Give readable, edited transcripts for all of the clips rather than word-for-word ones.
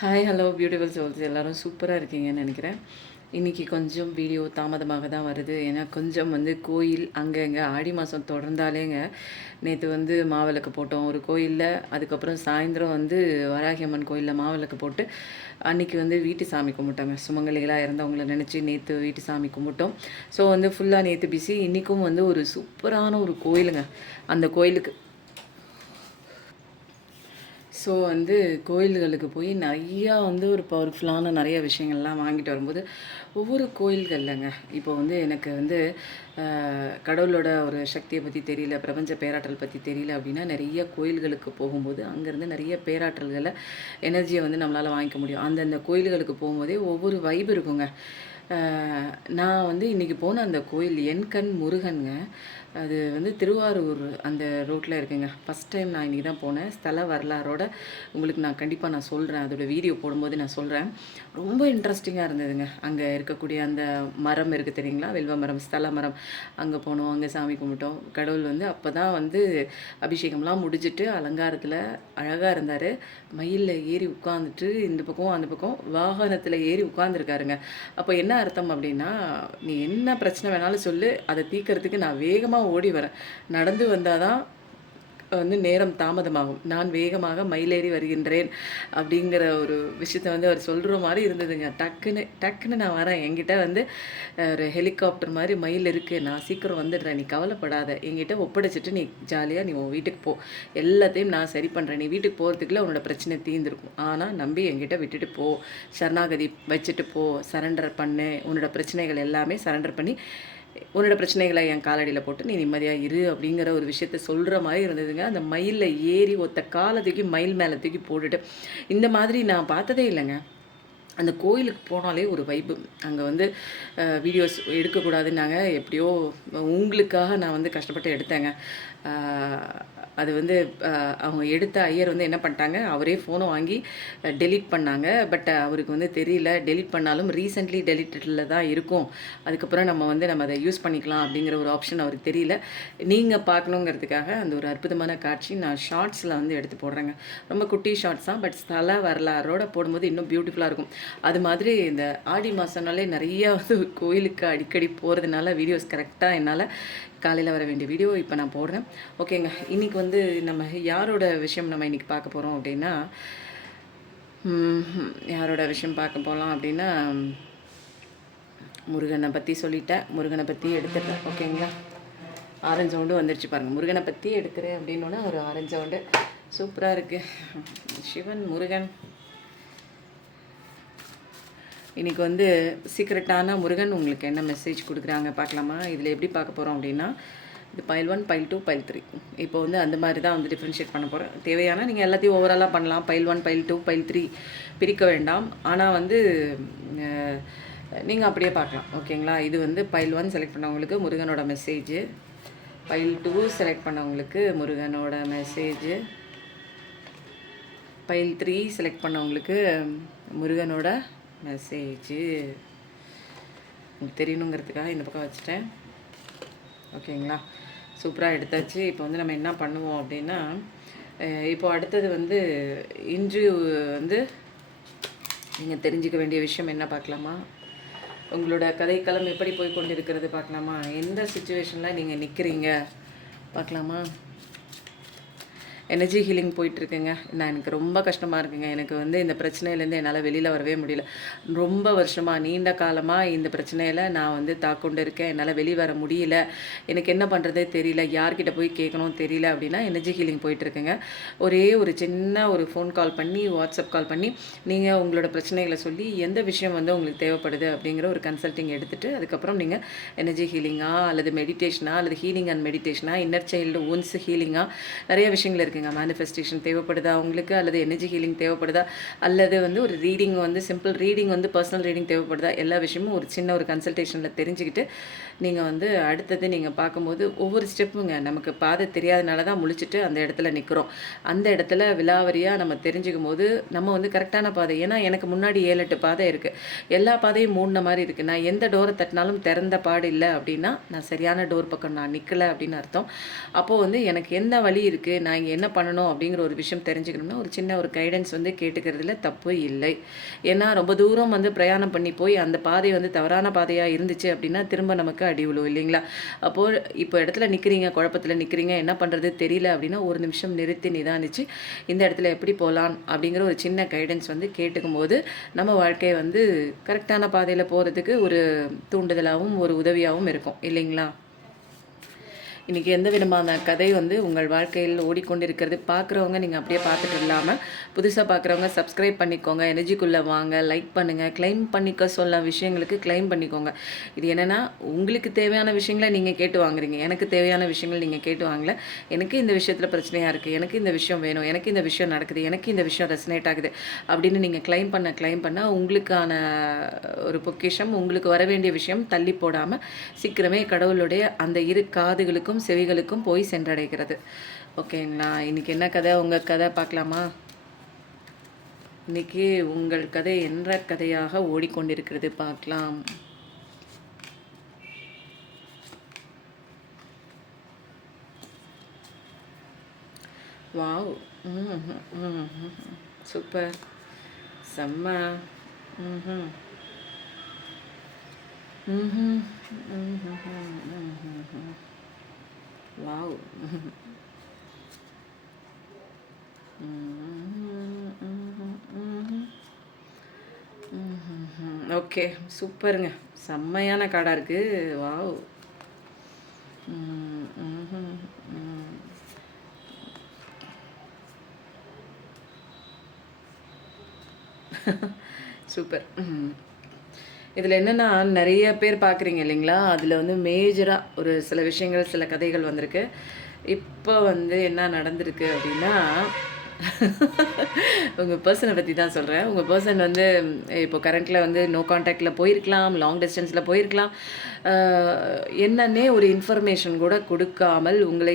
Hi hello beautiful souls எல்லோரும் சூப்பராக இருக்கீங்கன்னு நினைக்கிறேன். இன்றைக்கி கொஞ்சம் வீடியோ தாமதமாக தான் வருது. ஏன்னா கொஞ்சம் கோயில் அங்கே இங்கே ஆடி மாதம் தொடர்ந்தாலேங்க. நேற்று மாவிளக்கு போட்டோம் ஒரு கோயிலில். அதுக்கப்புறம் சாயந்தரம் வராகி அம்மன் கோயிலில் மாவிளக்கு போட்டு அன்றைக்கி வீட்டு சாமி கும்பிட்டோங்க. சுமங்கலிகளாக இருந்தவங்கள நினச்சி நேற்று வீட்டு சாமி கும்பிட்டோம். ஸோ ஃபுல்லாக நேற்று பிஸி. இன்றைக்கும் ஒரு சூப்பரான ஒரு கோயிலுங்க. அந்த கோயிலுக்கு ஸோ கோயில்களுக்கு போய் நிறையா ஒரு பவர்ஃபுல்லான நிறைய விஷயங்கள்லாம் வாங்கிட்டு வரும்போது ஒவ்வொரு கோயில்கள்லங்க இப்போ எனக்கு கடவுளோட ஒரு சக்தியை பற்றி தெரியல, பிரபஞ்ச பேராற்றல் பற்றி தெரியல அப்படின்னா நிறைய கோயில்களுக்கு போகும்போது அங்கேருந்து நிறைய பேராற்றல்களை எனர்ஜியை நம்மளால் வாங்கிக்க முடியும். அந்தந்த கோயில்களுக்கு போகும்போதே ஒவ்வொரு வைப் இருக்குங்க. நான் இன்றைக்கி போன அந்த கோயில் என்கண் முருகனுங்க. அது திருவாரூர் அந்த ரோட்டில் இருக்குங்க. ஃபஸ்ட் டைம் நான் இன்றைக்கி தான் போனேன். ஸ்தல வரலாறோட உங்களுக்கு நான் கண்டிப்பாக சொல்கிறேன். அதோடய வீடியோ போடும்போது நான் சொல்கிறேன். ரொம்ப இன்ட்ரெஸ்டிங்காக இருந்ததுங்க. அங்கே இருக்கக்கூடிய அந்த மரம் இருக்குது தெரியுங்களா, வெல்வ மரம், ஸ்தல மரம். அங்கே போனோம், அங்கே சாமி கும்பிட்டோம். கடவுள் அப்போ தான் அபிஷேகம்லாம் முடிஞ்சிட்டு அலங்காரத்தில் அழகாக இருந்தார். மயிலில் ஏறி உட்காந்துட்டு இந்த பக்கம் அந்த பக்கம் வாகனத்தில் ஏறி உட்காந்துருக்காருங்க. அப்போ என்ன அர்த்தம் அப்படின்னா, நீ என்ன பிரச்சனை வேணாலும் சொல்லு, அதை தீர்க்கறதுக்கு நான் வேகமாக ஓடி வரேன். நடந்து வந்தால் தான் நேரம் தாமதமாகும், நான் வேகமாக மயிலேறி வருகின்றேன் அப்படிங்கிற ஒரு விஷயத்த அவர் சொல்கிற மாதிரி இருந்ததுங்க. டக்குன்னு நான் வரேன், என்கிட்ட ஒரு ஹெலிகாப்டர் மாதிரி மயில் இருக்குது, நான் சீக்கிரம் வந்துடுறேன், நீ கவலைப்படாத, என்கிட்ட ஒப்படைச்சிட்டு நீ ஜாலியாக நீ உன் வீட்டுக்கு போ, எல்லாத்தையும் நான் சரி பண்ணுறேன், நீ வீட்டுக்கு போகிறதுக்குள்ள உன்னோட பிரச்சனை தீர்ந்துருக்கும், ஆனால் நம்பி என்கிட்ட விட்டுட்டு போ, சரணாகதி வச்சுட்டு போ, சரண்டர் பண்ணு, உன்னோட பிரச்சனைகள் எல்லாமே சரண்டர் பண்ணி உன்னோட பிரச்சனைகளை என் காலடியில் போட்டு நீ நிம்மதியாக இரு அப்படிங்கிற ஒரு விஷயத்த சொல்கிற மாதிரி இருந்ததுங்க. அந்த மயிலில் ஏறி ஒத்த காலை தூக்கி மயில் மேலே தூக்கி போட்டுட்டு இந்த மாதிரி நான் பார்த்ததே இல்லைங்க. அந்த கோயிலுக்கு போனாலே ஒரு வைப்பு. அங்கே வீடியோஸ் எடுக்கக்கூடாதுன்னாங்க. எப்படியோ உங்களுக்காக நான் கஷ்டப்பட்டு எடுத்தேங்க. அது அவங்க எடுத்த ஐயர் என்ன பண்ணிட்டாங்க, அவரே ஃபோனை வாங்கி டெலீட் பண்ணாங்க. பட் அவருக்கு தெரியல, டெலீட் பண்ணாலும் ரீசெண்ட்லி டெலிட்டடில் தான் இருக்கும், அதுக்கப்புறம் நம்ம அதை யூஸ் பண்ணிக்கலாம் அப்படிங்கிற ஒரு ஆப்ஷன் அவருக்கு தெரியல. நீங்கள் பார்க்கணுங்கிறதுக்காக அந்த ஒரு அற்புதமான காட்சி நான் ஷார்ட்ஸில் எடுத்து போடுறேங்க. ரொம்ப குட்டி ஷார்ட்ஸ் தான், பட் ஸ்தல வரலாறோட போடும்போது இன்னும் பியூட்டிஃபுல்லாக இருக்கும். அது மாதிரி இந்த ஆடி மாதம்னாலே நிறையா கோயிலுக்கு அடிக்கடி போகிறதுனால வீடியோஸ் கரெக்டாக என்னால் காலையில் வர வேண்டிய வீடியோ இப்போ நான் போடுறேன். ஓகேங்க, இன்றைக்கி நம்ம யாரோட விஷயம் நம்ம இன்றைக்கி பார்க்க போகிறோம் அப்படின்னா, யாரோட விஷயம் பார்க்க போகலாம் அப்படின்னா, முருகனை பற்றி சொல்லிட்டேன், முருகனை பற்றி எடுத்துட்டேன். ஓகேங்களா, ஆரஞ்சு சவுண்டு வந்துருச்சு பாருங்கள். முருகனை பற்றி எடுக்கிறேன் அப்படின்னோன்னா ஒரு ஆரஞ்சு சவுண்டு சூப்பராக இருக்குது. சிவன் முருகன் இன்றைக்கி சீக்ரெட்டான முருகன் உங்களுக்கு என்ன மெசேஜ் கொடுக்குறாங்க பார்க்கலாமா? இதில் எப்படி பார்க்க போகிறோம் அப்படின்னா, இது பைல் 1, பைல் 2, பைல் 3. இப்போ அந்த மாதிரி தான் டிஃப்ரென்ஷியேட் பண்ண போகிறேன். தேவையான நீங்கள் எல்லாத்தையும் ஓவராலாக பண்ணலாம். பைல் 1, பைல் 2, பைல் 3 பிரிக்க வேண்டாம். ஆனால் நீங்கள் அப்படியே பார்க்கலாம். ஓகேங்களா, இது பைல் 1 செலக்ட் பண்ணவங்களுக்கு முருகனோட மெசேஜ், பைல் 2 செலக்ட் பண்ணவங்களுக்கு முருகனோட மெசேஜ், பைல் 3 செலக்ட் பண்ணவங்களுக்கு முருகனோட மெசேஜு உங்களுக்கு தெரியணுங்கிறதுக்காக இந்த பக்கம் வச்சுட்டேன். ஓகேங்களா, சூப்பராக எடுத்தாச்சு. இப்போ நம்ம என்ன பண்ணுவோம் அப்படின்னா, இப்போ அடுத்தது இன்று நீங்கள் தெரிஞ்சிக்க வேண்டிய விஷயம் என்ன பார்க்கலாமா? உங்களோட கதைக்களம் எப்படி போய் கொண்டு இருக்கிறது பார்க்கலாமா? எந்த சுச்சுவேஷனில் நீங்கள் நிற்கிறீங்க பார்க்கலாமா? எனர்ஜி ஹீலிங் போயிட்டுருக்குங்க. எனக்கு ரொம்ப கஷ்டமாக இருக்குங்க. எனக்கு இந்த பிரச்சனையிலேருந்து என்னால் வெளியில் வரவே முடியல. ரொம்ப வருஷமாக, நீண்ட காலமாக இந்த பிரச்சனையில் நான் தாக்கொண்டு இருக்கேன். என்னால் வெளியே வர முடியல. எனக்கு என்ன பண்ணுறதே தெரியல, யார்கிட்ட போய் கேட்கணும் தெரியல அப்படின்னா எனர்ஜி ஹீலிங் போயிட்டுருக்குங்க. ஒரே ஒரு சின்ன ஒரு ஃபோன் கால் பண்ணி, வாட்ஸ்அப் கால் பண்ணி, நீங்கள் உங்களோட பிரச்சனைகளை சொல்லி எந்த விஷயம் உங்களுக்கு தேவைப்படுது அப்படிங்கிற ஒரு கன்சல்ட்டிங் எடுத்துகிட்டு அதுக்கப்புறம் நீங்கள் எனர்ஜி ஹீலிங்காக அல்லது மெடிடேஷனாக அல்லது ஹீலிங் அண்ட் மெடிடேஷனாக, இன்னர் சைல்டு ஓன்ஸ் ஹீலிங்காக நிறைய விஷயங்கள் இருக்குது. மேனிஃபெஸ்டேஷன் தேவைப்படுதா உங்களுக்கு, அல்லது எனர்ஜி ஹீலிங் தேவைப்படுதா, அல்லது ஒரு reading simple reading personal reading தேவைப்படுதா, எல்லா விஷயமும் ஒரு சின்ன ஒரு கன்சல்டேஷனில் தெரிஞ்சுக்கிட்டு நீங்கள் அடுத்தது நீங்கள் பார்க்கும்போது ஒவ்வொரு ஸ்டெப்புங்க நமக்கு பாதை தெரியாதனால தான் முழிச்சிட்டு அந்த இடத்துல நிற்கிறோம். அந்த இடத்துல விலாவரியாக நம்ம தெரிஞ்சுக்கும் போது நம்ம கரெக்டான பாதை. ஏன்னா எனக்கு முன்னாடி 7-8 பாதை இருக்குது, எல்லா பாதையும் மூடின மாதிரி இருக்குது. நான் எந்த டோரை தட்டினாலும் திறந்த பாடு இல்லை அப்படின்னா நான் சரியான டோர் பக்கம் நான் நிற்கலை அப்படின்னு அர்த்தம். அப்போது எனக்கு என்ன வழி இருக்குது, நான் இங்கே என்ன என்ன பண்ணணும் அப்படிங்கிற ஒரு விஷயம் தெரிஞ்சுக்கணும்னா ஒரு சின்ன ஒரு கைடன்ஸ் வந்து கேட்டுக்கிறதுல தப்பு இல்லை. ஏன்னா ரொம்ப தூரம் வந்து பிரயாணம் பண்ணி போய் அந்த பாதை வந்து தவறான பாதையாக இருந்துச்சு அப்படின்னா திரும்ப நமக்கு அடி விழும் இல்லைங்களா? அப்போது இப்போ இடத்துல நிற்கிறீங்க, குழப்பத்தில் நிற்கிறீங்க, என்ன பண்ணுறது தெரியல அப்படின்னா ஒரு நிமிஷம் நிறுத்தி நிதானித்து இந்த இடத்துல எப்படி போகலாம் அப்படிங்கிற ஒரு சின்ன கைடன்ஸ் வந்து கேட்டுக்கும் போது நம்ம வாழ்க்கையை வந்து கரெக்டான பாதையில் போகிறதுக்கு ஒரு தூண்டுதலாகவும் ஒரு உதவியாகவும் இருக்கும் இல்லைங்களா? இன்றைக்கி எந்த விதமான கதை வந்து உங்கள் வாழ்க்கையில் ஓடிக்கொண்டிருக்கிறது பார்க்குறவங்க நீங்கள் அப்படியே பார்த்துட்டு இல்லாமல் புதுசாக பார்க்குறவங்க சப்ஸ்கிரைப் பண்ணிக்கோங்க, எனர்ஜிக்குள்ளே வாங்க, லைக் பண்ணுங்கள், கிளைம் பண்ணிக்க சொல்ல விஷயங்களுக்கு கிளைம் பண்ணிக்கோங்க. இது என்னென்னா உங்களுக்கு தேவையான விஷயங்களை நீங்கள் கேட்டு வாங்குறீங்க, எனக்கு தேவையான விஷயங்கள் நீங்கள் கேட்டு வாங்கல. எனக்கு இந்த விஷயத்தில் பிரச்சனையாக இருக்குது, எனக்கு இந்த விஷயம் வேணும், எனக்கு இந்த விஷயம் நடக்குது, எனக்கு இந்த விஷயம் ரெசனேட் ஆகுது அப்படின்னு நீங்கள் கிளைம் பண்ண உங்களுக்கான ஒரு பொக்கிஷம், உங்களுக்கு வர வேண்டிய விஷயம் தள்ளி போடாமல் சீக்கிரமே கடவுளுடைய அந்த இரு காதுகளுக்கும் செவிகளுக்கும் போய் சென்றடைகிறது. ஓகேங்களா? இன்னைக்கு என்ன கதை, உங்கள் கதை பார்க்கலாமா? இன்னைக்கு உங்கள் கதை என்ற கதையாக ஓடிக்கொண்டிருக்கிறது, பார்க்கலாம். வாவ், சூப்பர், செம்ம. ம் வாவ். ஓகே, சூப்பருங்க, செம்மையான காடாக இருக்குது. வாவ். சூப்பர். இதில் என்னென்னா நிறைய பேர் பார்க்குறீங்க இல்லைங்களா? அதில் வந்து மேஜராக ஒரு சில விஷயங்கள், சில கதைகள் வந்திருக்கு. இப்போ வந்து என்ன நடந்திருக்கு அப்படின்னா உங்கள் பர்சனை பற்றி தான் சொல்கிறேன். உங்கள் பர்சன் வந்து இப்போ கரண்ட்டில் வந்து நோ கான்டாக்டில் போயிருக்கலாம், லாங் டிஸ்டன்ஸில் போயிருக்கலாம். என்னன்னே ஒரு இன்ஃபர்மேஷன் கூட கொடுக்காமல் உங்களை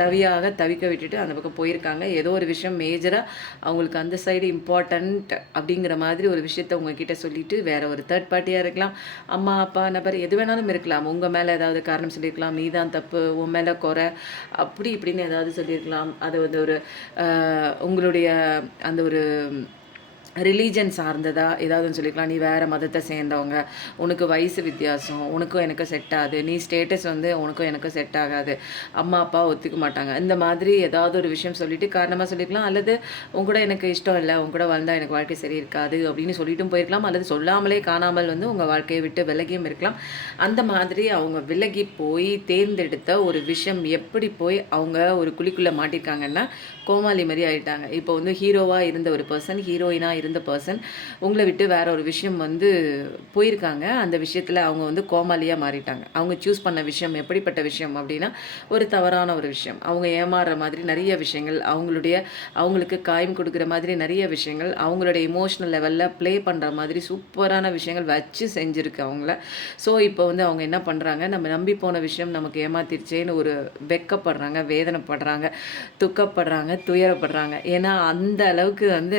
தவியாக தவிக்க விட்டுட்டு அந்த பக்கம் போயிருக்காங்க. ஏதோ ஒரு விஷயம் மேஜராக அவங்களுக்கு அந்த சைடு இம்பார்ட்டண்ட் அப்படிங்கிற மாதிரி ஒரு விஷயத்த உங்ககிட்ட சொல்லிவிட்டு வேற ஒரு தேர்ட் பார்ட்டியாக இருக்கலாம், அம்மா அப்பா நபர் எது வேணாலும் இருக்கலாம். உங்கள் மேலே ஏதாவது காரணம் சொல்லியிருக்கலாம், நீ தான் தப்பு, உன் மேலே குறை, அப்படி இப்படின்னு ஏதாவது சொல்லியிருக்கலாம். அது வந்து ஒரு உங்களுடைய அந்த ஒரு ரிலீஜன் சார்ந்ததா ஏதாவது சொல்லிக்கலாம். நீ வேறு மதத்தை சேர்ந்தவங்க, உனக்கு வயசு வித்தியாசம், உனக்கும் எனக்கும் செட் ஆகுது, நீ ஸ்டேட்டஸ் வந்து உனக்கும் எனக்கும் செட் ஆகாது, அம்மா அப்பா ஒத்துக்க மாட்டாங்க, இந்த மாதிரி ஏதாவது ஒரு விஷயம் சொல்லிட்டு காரணமாக சொல்லியிருக்கலாம். அல்லது உங்க கூட எனக்கு இஷ்டம் இல்லை, உங்க கூட வாழ்ந்தால் எனக்கு வாழ்க்கை சரி இருக்காது அப்படின்னு சொல்லிட்டும் போயிருக்கலாம். அல்லது சொல்லாமலே காணாமல் வந்து உங்கள் வாழ்க்கையை விட்டு விலகியும் இருக்கலாம். அந்த மாதிரி அவங்க விலகி போய் தேர்ந்தெடுத்த ஒரு விஷயம் எப்படி போய் அவங்க ஒரு குழிக்குள்ளே மாட்டிருக்காங்கன்னா கோமாளி மாதிரி ஆகிட்டாங்க. இப்போ வந்து ஹீரோவாக இருந்த ஒரு பர்சன், ஹீரோயினாக இருந்த பர்சன் உங்களை விட்டு வேற ஒரு விஷயம் வந்து போயிருக்காங்க. அந்த விஷயத்தில் அவங்க வந்து கோமாளியாக மாறிட்டாங்க. அவங்க சூஸ் பண்ண விஷயம் எப்படிப்பட்ட விஷயம் அப்படின்னா ஒரு தவறான ஒரு விஷயம். அவங்க ஏமாறுற மாதிரி நிறைய விஷயங்கள், அவங்களுக்கு காயம் கொடுக்குற மாதிரி நிறைய விஷயங்கள், அவங்களுடைய இமோஷனல் லெவலில் ப்ளே பண்ணுற மாதிரி சூப்பரான விஷயங்கள் வச்சு செஞ்சுருக்கு அவங்கள. ஸோ இப்போ வந்து அவங்க என்ன பண்ணுறாங்க, நம்ம நம்பி போன விஷயம் நமக்கு ஏமாத்திருச்சேன்னு ஒரு வெக்கப்படுறாங்க, வேதனைப்படுறாங்க, துக்கப்படுறாங்க, துயரப்படுறாங்க. ஏன்னா அந்த அளவுக்கு வந்து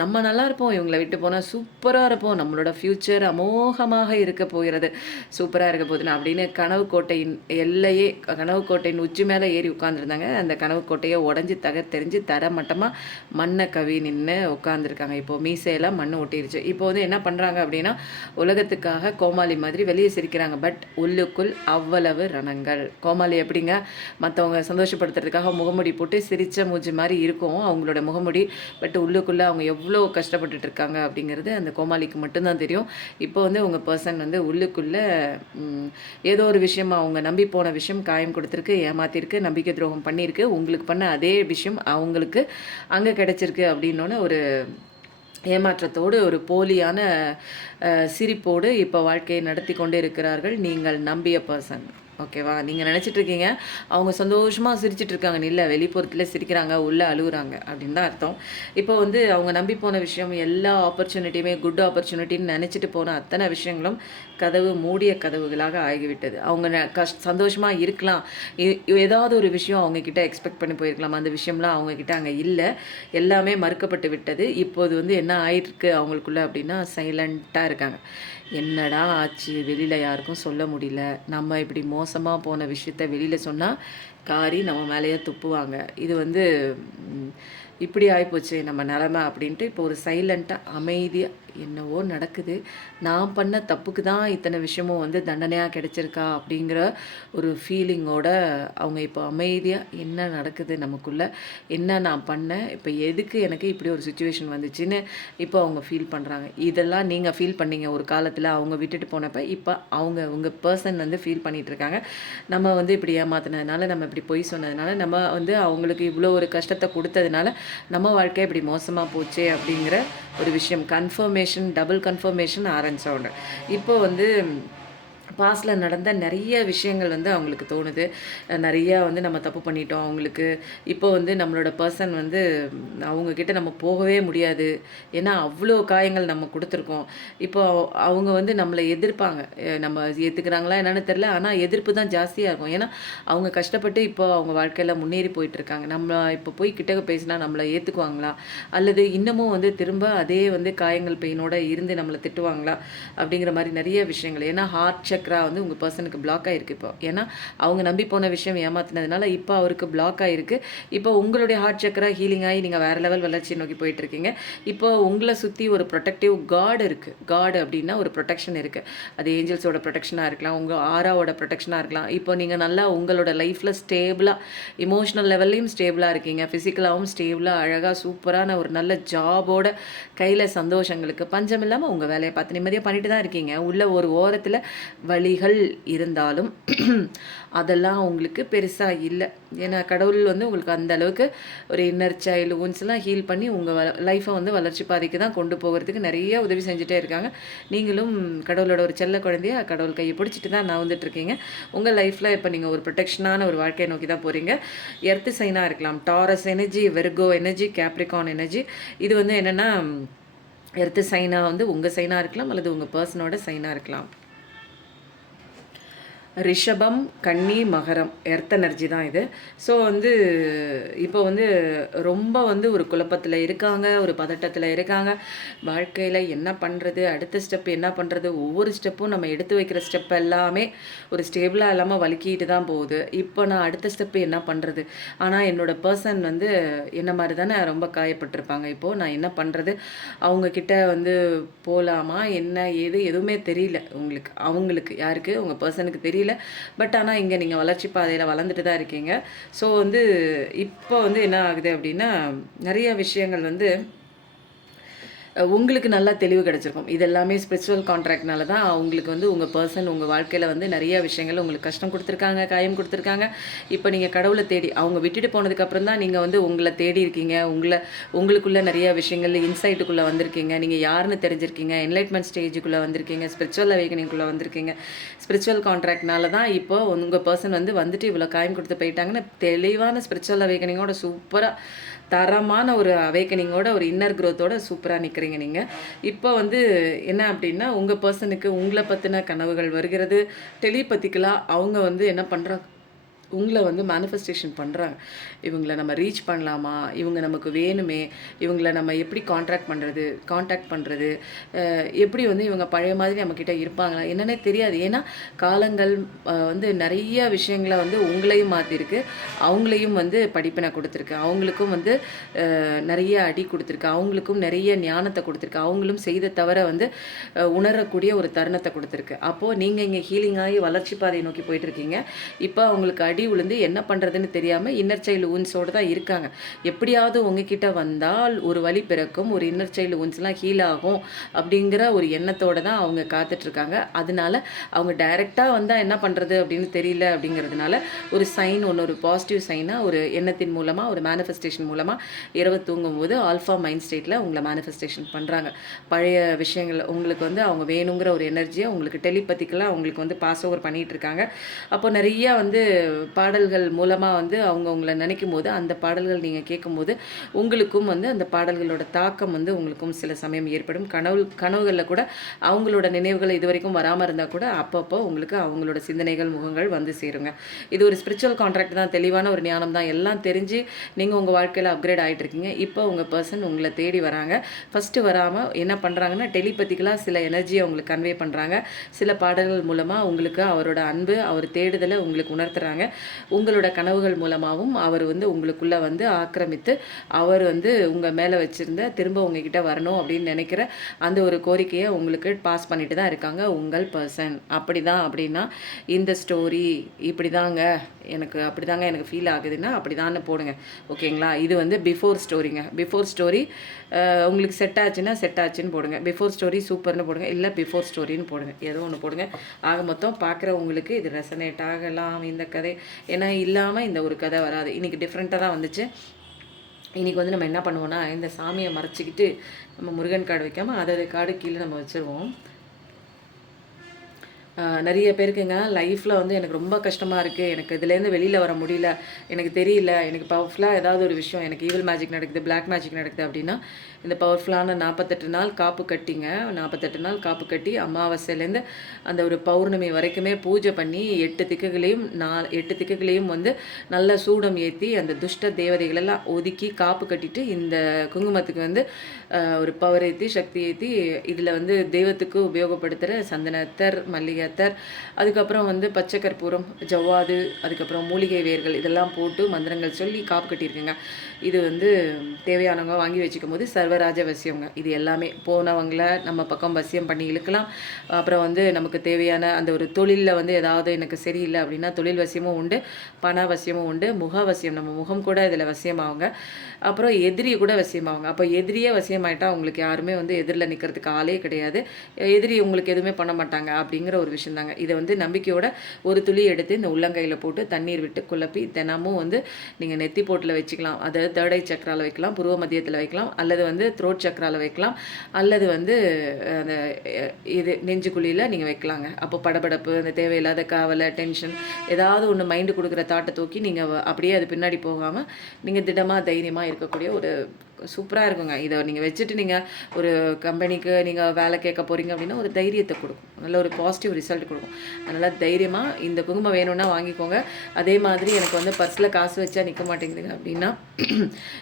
நம்ம நல்லா இருப்போம், இவங்களை விட்டு போனால் சூப்பராக இருப்போம், நம்மளோட ஃப்யூச்சர் அமோகமாக இருக்க போகிறது, சூப்பராக இருக்க போகுதுன்னு அப்படின்னு கனவு கோட்டையின் எல்லையே, கனவு கோட்டையின் உச்சி மேலே ஏறி உட்காந்துருந்தாங்க. அந்த கனவு கோட்டையை உடஞ்சி தெரிஞ்சு தர மட்டமாக மண்ணை கவி நின்று உட்காந்துருக்காங்க. இப்போது மீசையெல்லாம் மண் ஒட்டிருச்சு. இப்போ வந்து என்ன பண்ணுறாங்க அப்படின்னா உலகத்துக்காக கோமாளி மாதிரி வெளியே சிரிக்கிறாங்க, பட் உள்ளுக்குள் அவ்வளவு ரணங்கள். கோமாளி எப்படிங்க, மற்றவங்க சந்தோஷப்படுத்துறதுக்காக முகமுடி போட்டு சிரித்த மூஞ்சி மாதிரி இருக்கும் அவங்களோட முகமுடி, பட் உள்ளுக்குள்ளே அவங்க எவ்வளோ கஷ்டப்பட்டுட்டு இருக்காங்க அப்படிங்கிறது அந்த கோமாளிக்கு மட்டும்தான் தெரியும். இப்போ வந்து உங்கள் பர்சன் வந்து உள்ளுக்குள்ளே ஏதோ ஒரு விஷயம், அவங்க நம்பி போன விஷயம் காயம் கொடுத்துருக்கு, ஏமாத்திருக்கு, நம்பிக்கை துரோகம் பண்ணியிருக்கு. உங்களுக்கு பண்ண அதே விஷயம் அவங்களுக்கு அங்கே கிடைச்சிருக்கு அப்படின்னோன்னு ஒரு ஏமாற்றத்தோடு ஒரு போலியான சிரிப்போடு இப்போ வாழ்க்கையை நடத்தி கொண்டு இருக்கிறார்கள் நீங்கள் நம்பிய பர்சன். ஓகேவா? நீங்கள் நினச்சிட்ருக்கீங்க அவங்க சந்தோஷமாக சிரிச்சிட்ருக்காங்க, இல்லை வெளிப்புறத்தில் சிரிக்கிறாங்க, உள்ளே அழுகுறாங்க அப்படின்னு தான் அர்த்தம். இப்போ வந்து அவங்க நம்பி போன விஷயம் எல்லா ஆப்பர்ச்சுனிட்டியுமே குட் ஆப்பர்ச்சுனிட்டின்னு நினச்சிட்டு போன அத்தனை விஷயங்களும் கதவு மூடிய கதவுகளாக ஆகிவிட்டது. அவங்க சந்தோஷமாக இருக்கலாம், ஏதாவது ஒரு விஷயம் அவங்கக்கிட்ட எக்ஸ்பெக்ட் பண்ணி போயிருக்கலாம், அந்த விஷயம்லாம் அவங்கக்கிட்ட அங்கே இல்லை, எல்லாமே மறுக்கப்பட்டு விட்டது. இப்போது வந்து என்ன ஆயிருக்கு அவங்களுக்குள்ள அப்படின்னா சைலண்ட்டாக இருக்காங்க. என்னடா ஆச்சு, வெளியில் யாருக்கும் சொல்ல முடியல, நம்ம இப்படி மோசமாக போன விஷயத்த வெளியில் சொன்னால் காரி நம்ம மேலேயே துப்புவாங்க. இது வந்து இப்படி ஆகிப்போச்சு நம்ம நிலமை அப்படின்ட்டு இப்போ ஒரு சைலண்ட்டாக அமைதியாக என்னவோ நடக்குது, நான் பண்ண தப்புக்கு தான் இத்தனை விஷயமும் வந்து தண்டனையாக கிடைச்சிருக்கா அப்படிங்கிற ஒரு ஃபீலிங்கோட அவங்க இப்போ அமைதியாக என்ன நடக்குது நமக்குள்ளே, என்ன நான் பண்ணேன், இப்போ எதுக்கு எனக்கு இப்படி ஒரு சுச்சுவேஷன் வந்துச்சுன்னு இப்போ அவங்க ஃபீல் பண்ணுறாங்க. இதெல்லாம் நீங்கள் ஃபீல் பண்ணீங்க ஒரு காலத்தில் அவங்க விட்டுட்டு போனப்போ, இப்போ அவங்க உங்கள் பர்சன் வந்து ஃபீல் பண்ணிகிட்ருக்காங்க. நம்ம வந்து இப்படி ஏமாத்தினதுனால, நம்ம இப்படி பொய் சொன்னதுனால, நம்ம வந்து அவங்களுக்கு இவ்வளோ ஒரு கஷ்டத்தை கொடுத்ததுனால நம்ம வாழ்க்கை இப்படி மோசமாக போச்சே அப்படிங்கிற ஒரு விஷயம் கன்ஃபர்மேஷன், டபுள் கன்ஃபர்மேஷன் ஆரம்பிச்சோட இப்போ வந்து பாஸ்டில் நடந்த நிறைய விஷயங்கள் வந்து அவங்களுக்கு தோணுது. நிறையா வந்து நம்ம தப்பு பண்ணிட்டோம் அவங்களுக்கு. இப்போ வந்து நம்மளோட பர்சன் வந்து அவங்கக்கிட்ட நம்ம போகவே முடியாது. ஏன்னா அவ்வளோ காயங்கள் நம்ம கொடுத்துருக்கோம். இப்போ அவங்க வந்து நம்மளை எதிர்ப்பாங்க. நம்ம ஏற்றுக்கிறாங்களா என்னன்னு தெரில. ஆனால் எதிர்ப்பு தான் ஜாஸ்தியாக இருக்கும். ஏன்னா அவங்க கஷ்டப்பட்டு இப்போ அவங்க வாழ்க்கையில் முன்னேறி போயிட்டுருக்காங்க. நம்ம இப்போ போய் கிட்டக்க பேசினா நம்மளை ஏற்றுக்குவாங்களா? அல்லது இன்னமும் வந்து திரும்ப அதே வந்து காயங்கள் பெயினோட இருந்து நம்மளை திட்டுவாங்களா? அப்படிங்கிற மாதிரி நிறைய விஷயங்கள். ஏன்னா ஹார்ட் சக்ரா வந்து உங்கள் பர்சனுக்கு பிளாக் ஆகிருக்கு இப்போ. ஏன்னா அவங்க நம்பி போன விஷயம் ஏமாத்தினதுனால இப்போ அவருக்கு பிளாக் ஆகிருக்கு. இப்போ உங்களுடைய ஹார்ட் சக்ரா ஹீலிங் ஆகி நீங்கள் வேறு லெவல் வளர்ச்சி நோக்கி போயிட்டுருக்கீங்க. இப்போ உங்களை சுற்றி ஒரு ப்ரொடெக்டிவ் காட் இருக்குது. காட் அப்படின்னா ஒரு ப்ரொடெக்ஷன் இருக்குது. அது ஏஞ்சல்ஸோட ப்ரொடெக்ஷனாக இருக்கலாம், உங்கள் ஆராவோட ப்ரொடெக்ஷனாக இருக்கலாம். இப்போ நீங்கள் நல்லா உங்களோட லைஃப்பில் ஸ்டேபிளாக, இமோஷனல் லெவல்லையும் ஸ்டேபிளாக இருக்கீங்க, ஃபிசிக்கலாகவும் ஸ்டேபிளாக அழகாக சூப்பரான ஒரு நல்ல ஜாபோட கையில் சந்தோஷங்களுக்கு பஞ்சம் இல்லாமல் உங்கள் வேலையை பார்த்து நிம்மதியாக பண்ணிட்டு தான் இருக்கீங்க. உள்ள ஒரு ஓரத்தில் வழிகள் இருந்தாலும் அதெல்லாம் உங்களுக்கு பெருசாக இல்லை. ஏன்னா கடவுள் வந்து உங்களுக்கு அந்த அளவுக்கு ஒரு இன்னர் சைல்டு ஊன்ஸ்லாம் ஹீல் பண்ணி உங்கள் லைஃப்பை வந்து வளர்ச்சி பாதைக்கு தான் கொண்டு போகிறதுக்கு நிறைய உதவி செஞ்சுட்டே இருக்காங்க. நீங்களும் கடவுளோட ஒரு செல்ல குழந்தைய கடவுள் கையை பிடிச்சிட்டு தான் நான் வந்துட்டுருக்கீங்க. உங்கள் லைஃப்பில் இப்போ நீங்கள் ஒரு ப்ரொடெக்ஷனான ஒரு வாழ்க்கையை நோக்கி தான் போகிறீங்க. எர்த்து சைனாக இருக்கலாம், Taurus energy, Virgo energy, Capricorn energy. இது வந்து என்னென்னா எர்த்து சைனாக வந்து உங்கள் சைனாக இருக்கலாம் அல்லது உங்கள் பர்சனோட சைனாக இருக்கலாம். ரிஷபம், கன்னி, மகரம் எர்த் எனர்ஜி தான் இது. ஸோ வந்து இப்போ வந்து ரொம்ப வந்து ஒரு குழப்பத்தில் இருக்காங்க, ஒரு பதட்டத்தில் இருக்காங்க. வாழ்க்கையில் என்ன பண்ணுறது, அடுத்த ஸ்டெப் என்ன பண்ணுறது, ஒவ்வொரு ஸ்டெப்பும் நம்ம எடுத்து வைக்கிற ஸ்டெப் எல்லாமே ஒரு ஸ்டேபிளாக இல்லாமல் வலிக்கிட்டு தான் போகுது. இப்போ நான் அடுத்த ஸ்டெப்பு என்ன பண்ணுறது, ஆனால் என்னோடய பர்சன் வந்து என்ன மாதிரி தானே ரொம்ப காயப்பட்டிருப்பாங்க. இப்போது நான் என்ன பண்ணுறது, அவங்கக்கிட்ட வந்து போகலாமா என்ன ஏது எதுவுமே தெரியல உங்களுக்கு. அவங்களுக்கு யாருக்கு, உங்கள் பர்சனுக்கு தெரியல. பட் ஆனால் இங்கே நீங்கள் வளர்ச்சி பாதையில் வளர்ந்துட்டு தான் இருக்கீங்க. ஸோ வந்து இப்போ வந்து என்ன ஆகுது அப்படின்னா நிறைய விஷயங்கள் வந்து உங்களுக்கு நல்லா தெளிவு கிடச்சிருக்கும். இது எல்லாமே ஸ்பிரிச்சுவல் கான்ட்ராக்ட்னால தான் உங்களுக்கு வந்து உங்கள் பர்சன் உங்கள் வாழ்க்கையில் வந்து நிறைய விஷயங்கள் உங்களுக்கு கஷ்டம் கொடுத்துருக்காங்க, காயம் கொடுத்துருக்காங்க. இப்போ நீங்கள் கடவுளை தேடி அவங்க விட்டுட்டு போனதுக்கப்புறம் தான் நீங்கள் வந்து உங்களை தேடி இருக்கீங்க. உங்களுக்குள்ளே நிறைய விஷயங்கள் இன்சைட்டுக்குள்ளே வந்திருக்கீங்க. நீங்கள் யாருன்னு தெரிஞ்சிருக்கீங்க, என்லைட்மெண்ட் ஸ்டேஜுக்குள்ளே வந்திருக்கீங்க, ஸ்பிரிச்சுவல் அவேக்கனிங்குள்ளே வந்திருக்கீங்க. ஸ்பிரிச்சுவல் கான்ட்ராக்ட்னால தான் இப்போ உங்கள் பர்சன் வந்துட்டு இவ்வளோ காயம் கொடுத்து போயிட்டாங்கன்னு தெளிவான ஸ்பிரிச்சுவல் அவேக்கனிங்கோட சூப்பராக தரமான ஒரு அவேக்கனிங்கோட ஒரு இன்னர் க்ரோத்தோட சூப்பராக நிற்கிறீங்க நீங்கள். இப்போ வந்து என்ன அப்படின்னா உங்கள் பர்சனுக்கு உங்களை பற்றின கனவுகள் வருகிறது. டெலிபதிக்கலாக அவங்க வந்து என்ன பண்ணுறாங்க, உங்களை வந்து மேனிஃபெஸ்டேஷன் பண்ணுறாங்க. இவங்கள நம்ம ரீச் பண்ணலாமா, இவங்க நமக்கு வேணுமே, இவங்கள நம்ம எப்படி காண்டாக்ட் பண்ணுறது, எப்படி வந்து இவங்க பழைய மாதிரி நம்மக்கிட்ட இருப்பாங்களா என்னன்னே தெரியாது. ஏன்னா காலங்கள் வந்து நிறைய விஷயங்களை வந்து உங்களையும் மாற்றிருக்கு, அவங்களையும் வந்து படிப்பினை கொடுத்துருக்கு, அவங்களுக்கும் வந்து நிறைய அடி கொடுத்துருக்கு, அவங்களுக்கும் நிறைய ஞானத்தை கொடுத்துருக்கு, அவங்களும் செய்த தவிர வந்து உணரக்கூடிய ஒரு தருணத்தை கொடுத்துருக்கு. அப்போது நீங்கள் இங்கே ஹீலிங் ஆகி வளர்ச்சி பாதையை நோக்கி போயிட்டுருக்கீங்க. இப்போ அவங்களுக்கு அடி விழுந்து என்ன பண்ணுறதுன்னு தெரியாமல் இன்னர் சைல்டு ஊன்ஸோடு தான் இருக்காங்க. எப்படியாவது உங்ககிட்ட வந்தால் ஒரு வழி பிறக்கும், ஒரு இன்னர் சைல்டு ஊன்ஸ்லாம் ஹீல் ஆகும் அப்படிங்கிற ஒரு எண்ணத்தோடு தான் அவங்க காத்துட்ருக்காங்க. அதனால அவங்க டைரெக்டாக வந்தால் என்ன பண்ணுறது அப்படின்னு தெரியல. அப்படிங்கிறதுனால ஒரு சைன் ஒன்று, ஒரு பாசிட்டிவ் சைனாக ஒரு எண்ணத்தின் மூலமாக, ஒரு மேனிஃபெஸ்டேஷன் மூலமாக இரவு தூங்கும்போது ஆல்ஃபா மைண்ட் ஸ்டேட்டில் உங்களை மேனிஃபெஸ்டேஷன் பண்ணுறாங்க. பழைய விஷயங்கள் உங்களுக்கு வந்து அவங்க வேணுங்கிற ஒரு எனர்ஜியை உங்களுக்கு டெலிபதிக்கெல்லாம் உங்களுக்கு வந்து பாஸ் ஓவர் பண்ணிகிட்டு இருக்காங்க. அப்போ நிறையா வந்து பாடல்கள் மூலமாக வந்து அவங்க உங்களை நினைக்கும் போது அந்த பாடல்கள் நீங்கள் கேட்கும்போது உங்களுக்கும் வந்து அந்த பாடல்களோட தாக்கம் வந்து உங்களுக்கும் சில சமயம் ஏற்படும். கனவுகளில் கூட அவங்களோட நினைவுகள் இது வரைக்கும் வராமல் இருந்தால் கூட அப்பப்போ உங்களுக்கு அவங்களோட சிந்தனைகள் முகங்கள் வந்து சேருங்க. இது ஒரு ஸ்பிரிச்சுவல் கான்ட்ராக்ட் தான், தெளிவான ஒரு ஞானம் தான். எல்லாம் தெரிஞ்சு நீங்கள் உங்கள் வாழ்க்கையில் அப்கிரேட் ஆகிட்டு இருக்கீங்க. இப்போ உங்கள் பர்சன் உங்களை தேடி வராங்க. ஃபஸ்ட்டு வராமல் என்ன பண்ணுறாங்கன்னா டெலிபதிக்கலாக சில எனர்ஜியை உங்களுக்கு கன்வே பண்ணுறாங்க. சில பாடல்கள் மூலமாக உங்களுக்கு அவரோட அன்பு, அவர் தேடுதலை உங்களுக்கு உணர்த்துறாங்க. உங்களோட கனவுகள் மூலமாகவும் அவர் வந்து உங்களுக்குள்ளே வந்து ஆக்கிரமித்து அவர் வந்து உங்கள் மேலே வச்சுருந்த திரும்ப உங்ககிட்ட வரணும் அப்படின்னு நினைக்கிற அந்த ஒரு கோரிக்கையை உங்களுக்கு பாஸ் பண்ணிட்டு தான் இருக்காங்க உங்கள் பர்சன். அப்படி தான் அப்படின்னா இந்த ஸ்டோரி இப்படி தாங்க எனக்கு ஃபீல் ஆகுதுன்னா அப்படி தான்னு போடுங்க. ஓகேங்களா? இது வந்து பிஃபோர் ஸ்டோரிங்க. பிஃபோர் ஸ்டோரி உங்களுக்கு செட் ஆச்சுன்னா செட் ஆச்சுன்னு போடுங்க. பிஃபோர் ஸ்டோரி சூப்பர்னு போடுங்க, இல்லை பிஃபோர் ஸ்டோரின்னு போடுங்க. ஏதோ ஒன்று போடுங்க. ஆக மொத்தம் பார்க்குறவங்களுக்கு இது ரெசனேட் ஆகலாம் இந்த கதை. ஏன்னா இல்லாமல் இந்த ஒரு கதை வராது. இன்றைக்கி டிஃப்ரெண்ட்டாக தான் வந்துச்சு. இன்றைக்கி வந்து நம்ம என்ன பண்ணுவோன்னா இந்த சாமியை மறைச்சிக்கிட்டு நம்ம முருகன் கார்டு வைக்காமல் அதோட கார்டு கீழே நம்ம வச்சுருவோம். நிறைய பேருக்குங்க லைஃப்பில் வந்து எனக்கு ரொம்ப கஷ்டமாக இருக்குது, எனக்கு இதுலேருந்து வெளியில் வர முடியல, எனக்கு தெரியல, எனக்கு பவர்ஃபுல்லாக ஏதாவது ஒரு விஷயம், எனக்கு ஈவில் மேஜிக் நடக்குது, பிளாக் மேஜிக் நடக்குது அப்படின்னா இந்த பவர்ஃபுல்லான 48 நாள் காப்பு கட்டிங்க. 48 நாள் காப்பு கட்டி அமாவாசையிலேருந்து அந்த ஒரு பௌர்ணமி வரைக்குமே பூஜை பண்ணி 8 திக்குகளையும் வந்து நல்ல சூடம் ஏற்றி அந்த துஷ்ட தேவதைகளெல்லாம் ஒதுக்கி காப்பு கட்டிட்டு இந்த குங்குமத்துக்கு வந்து ஒரு பவர் ஏற்றி சக்தி ஏற்றி இதில் வந்து தெய்வத்துக்கு உபயோகப்படுத்துகிற சந்தனத்தர், மல்லிகத்தர், அதுக்கப்புறம் வந்து பச்சை கற்பூரம், ஜவ்வாது, அதுக்கப்புறம் மூலிகை வேர்கள் இதெல்லாம் போட்டு மந்திரங்கள் சொல்லி காப்பு கட்டியிருக்குங்க. இது வந்து தேவையானவங்க வாங்கி வச்சுக்கும் போது சர்வராஜ வசியங்க. இது எல்லாமே போனவங்கள நம்ம பக்கம் வசியம் பண்ணி இழுக்கலாம். அப்புறம் வந்து நமக்கு தேவையான அந்த ஒரு தொழிலில் வந்து ஏதாவது எனக்கு சரியில்லை அப்படின்னா தொழில் வசியமும் உண்டு, பண வசியமும் உண்டு, முக வசியம், நம்ம முகம் கூட இதில் வசியமாகுங்க. அப்புறம் எதிரி கூட வசியமாகுங்க. அப்போ எதிரியே வசியமாயிட்டா உங்களுக்கு யாருமே வந்து எதிரில் நிற்கிறதுக்கு ஆளே கிடையாது, எதிரி உங்களுக்கு எதுவுமே பண்ண மாட்டாங்க அப்படிங்கிற ஒரு விஷயம் தாங்க. இதை வந்து நம்பிக்கையோட ஒரு துளி எடுத்து இந்த உள்ளங்கையில் போட்டு தண்ணீர் விட்டு குழப்பி தினமும் வந்து நீங்கள் நெத்தி போட்டில் வச்சுக்கலாம். அதாவது தேர்ட் ஐ சக்கராவில் வைக்கலாம், புருவ மத்தியத்தில் வைக்கலாம், அல்லது வந்து த்ரோட் சக்கராவில் வைக்கலாம், அல்லது வந்து அந்த இது நெஞ்சுக்குழியில் நீங்கள் வைக்கலாங்க. அப்போ படபடப்பு, அந்த தேவையில்லாத கவலை, டென்ஷன் ஏதாவது ஒன்று மைண்டு கொடுக்குற தாட்டை தூக்கி நீங்கள் அப்படியே அது பின்னாடி போகாமல் நீங்கள் திடமாக தைரியமாக இருக்கக்கூடிய ஒரு சூப்பராக இருக்குங்க. இதை நீங்கள் வச்சுட்டு நீங்கள் ஒரு கம்பெனிக்கு நீங்கள் வேலை கேட்க போகிறீங்க அப்படின்னா ஒரு தைரியத்தை கொடுக்கும், நல்ல ஒரு பாசிட்டிவ் ரிசல்ட் கொடுக்கும். அதனால் தைரியமாக இந்த குங்குமம் வேணும்னா வாங்கிக்கோங்க. அதே மாதிரி எனக்கு வந்து பர்ஸில் காசு வச்சா நிற்க மாட்டேங்குதுங்க அப்படின்னா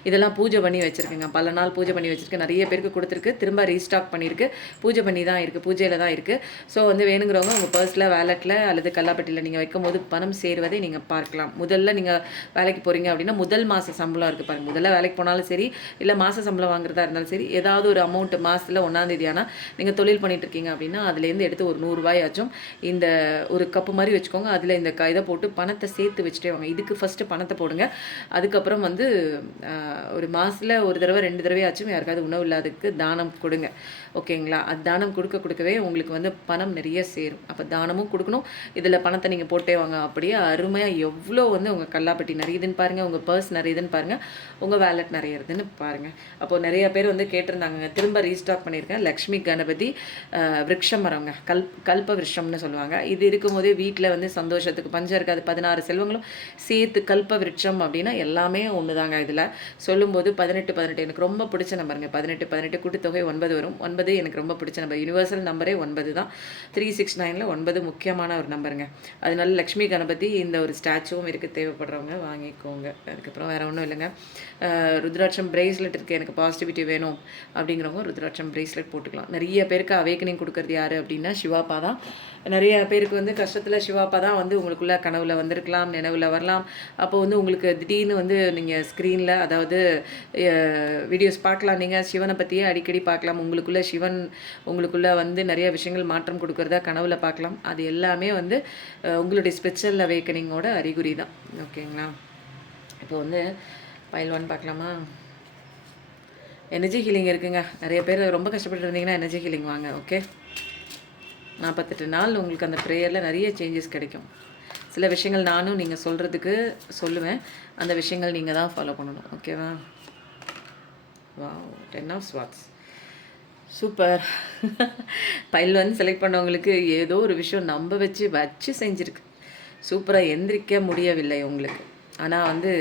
இதெல்லாம் பூஜை பண்ணி வச்சுருக்கேங்க. பல நாள் பூஜை பண்ணி வச்சுருக்கேன், நிறைய பேருக்கு கொடுத்துருக்கு, திரும்ப ரீஸ்டாக் பண்ணியிருக்கு, பூஜை பண்ணி தான் இருக்குது, பூஜையில் தான் இருக்குது. ஸோ வந்து வேணுங்கிறவங்க உங்கள் பர்ஸில், வேலெட்டில் அல்லது கல்லாப்பட்டியில் நீங்கள் வைக்கும் போது பணம் சேருவதை நீங்கள் பார்க்கலாம். முதல்ல நீங்கள் வேலைக்கு போகிறீங்க அப்படின்னா முதல் மாத சம்பளம் இருக்குது பாருங்கள். முதல்ல வேலைக்கு போனாலும் சரி, இல்லை மாத சம்பளம் வாங்குறதா இருந்தாலும் சரி, ஏதாவது ஒரு அமௌண்ட் மாதத்தில் 1ஆம் தேதி ஆனால் நீங்கள் தொழில் பண்ணிட்டு இருக்கீங்க அப்படின்னா அதுலேருந்து எடுத்து ஒரு 100 ரூபாயாச்சும் இந்த ஒரு கப்பு மாதிரி வச்சுக்கோங்க. அதில் இந்த இதை போட்டு பணத்தை சேர்த்து வச்சுட்டே வாங்க. இதுக்கு ஃபஸ்ட்டு பணத்தை போடுங்க. அதுக்கப்புறம் வந்து ஒரு மாதத்தில் ஒரு தடவை 2 தடவையாச்சும் யாருக்காவது உணவு இல்லாததுக்கு தானம் கொடுங்க. ஓகேங்களா? அது தானம் கொடுக்கவே உங்களுக்கு வந்து பணம் நிறைய சேரும். அப்போ தானமும் கொடுக்கணும், இதில் பணத்தை நீங்கள் போட்டே வாங்க. அப்படியே அருமையாக எவ்வளோ வந்து உங்கள் கல்லாப்பட்டி நிறையுதுன்னு பாருங்கள், உங்கள் பர்ஸ் நிறையுதுன்னு பாருங்கள், உங்கள் வேலெட் நிறையிறதுன்னு பாருங்கள். அப்போது நிறைய பேர் வந்து கேட்டிருந்தாங்க, திரும்ப ரீஸ்டாக் பண்ணியிருக்கேன். லக்ஷ்மி கணபதி விருட்சம் மரங்க, கல்ப விருட்சம்னு சொல்லுவாங்க. இது இருக்கும்போதே வீட்டில் வந்து சந்தோஷத்துக்கு பஞ்சம் இருக்காது. 16 செல்வங்களும் சேர்த்து கல்ப விருட்சம் அப்படின்னா எல்லாமே ஒன்று தாங்க. இதில் சொல்லும்போது 18 எனக்கு ரொம்ப பிடிச்ச நம்பருங்க. 18 கூட்டுத்தொகை 9 வரும். 9 எனக்கு ரொம்ப பிடிச்ச நம்பர். யூனிவர்சல் நம்பரே 9 தான். 369ல் 9 முக்கியமான ஒரு நம்பருங்க. அதனால லக்ஷ்மி கணபதி இந்த ஒரு ஸ்டாச்சுவும் இருக்குது, தேவைப்படுறவங்க வாங்கிக்கோங்க. அதுக்கப்புறம் வேறு ஒன்றும் இல்லைங்க. ருத்ராட்சம் பிரேஸ்லெட் இருக்குது, எனக்கு பாசிட்டிவிட்டி வேணும் அப்படிங்கிறவங்க ருத்ராட்சம் பிரேஸ்லெட் போட்டுக்கலாம். நிறைய பேருக்கு அவேக்கனிங் கொடுக்குறது யார் அப்படின்னா சிவாப்பா தான். நிறைய பேருக்கு வந்து கஷ்டத்தில் சிவாப்பா தான் வந்து உங்களுக்குள்ளே கனவுல வந்திருக்கலாம், நினைவில் வரலாம். அப்போ வந்து உங்களுக்கு திடீர்னு வந்து நீங்கள் ஸ்க்ரீனில் அதாவது வீடியோஸ் பார்க்கலாம், நீங்கள் சிவனை பற்றியே அடிக்கடி பார்க்கலாம். உங்களுக்குள்ளே வந்து நிறைய விஷயங்கள் மாற்றம் கொடுக்குறதா கனவுல பார்க்கலாம். அது எல்லாமே வந்து உங்களுடைய ஸ்பெஷல் அவேக்கனிங்கோட அறிகுறி தான். ஓகேங்களா? இப்போ வந்து பைல் 1 பார்க்கலாமா? எனர்ஜி ஹீலிங் இருக்குங்க. நிறைய பேர் ரொம்ப கஷ்டப்பட்டு இருந்தீங்கன்னா எனர்ஜி ஹீலிங் வாங்க. ஓகே, 48 நாள் உங்களுக்கு அந்த ப்ரேயரில் நிறைய சேஞ்சஸ் கிடைக்கும். சில விஷயங்கள் நானும் நீங்கள் சொல்கிறதுக்கு சொல்லுவேன், அந்த விஷயங்கள் நீங்கள் தான் ஃபாலோ பண்ணணும். ஓகேவா? வா, 10 ஆஃப் ஸ்வாட்ஸ் சூப்பர். பைல் 1 செலக்ட் பண்ணவங்களுக்கு ஏதோ ஒரு விஷயம் நம்ப வச்சு செஞ்சுருக்கு. சூப்பராக எந்திரிக்க முடியவில்லை உங்களுக்கு. ஆனால் வந்து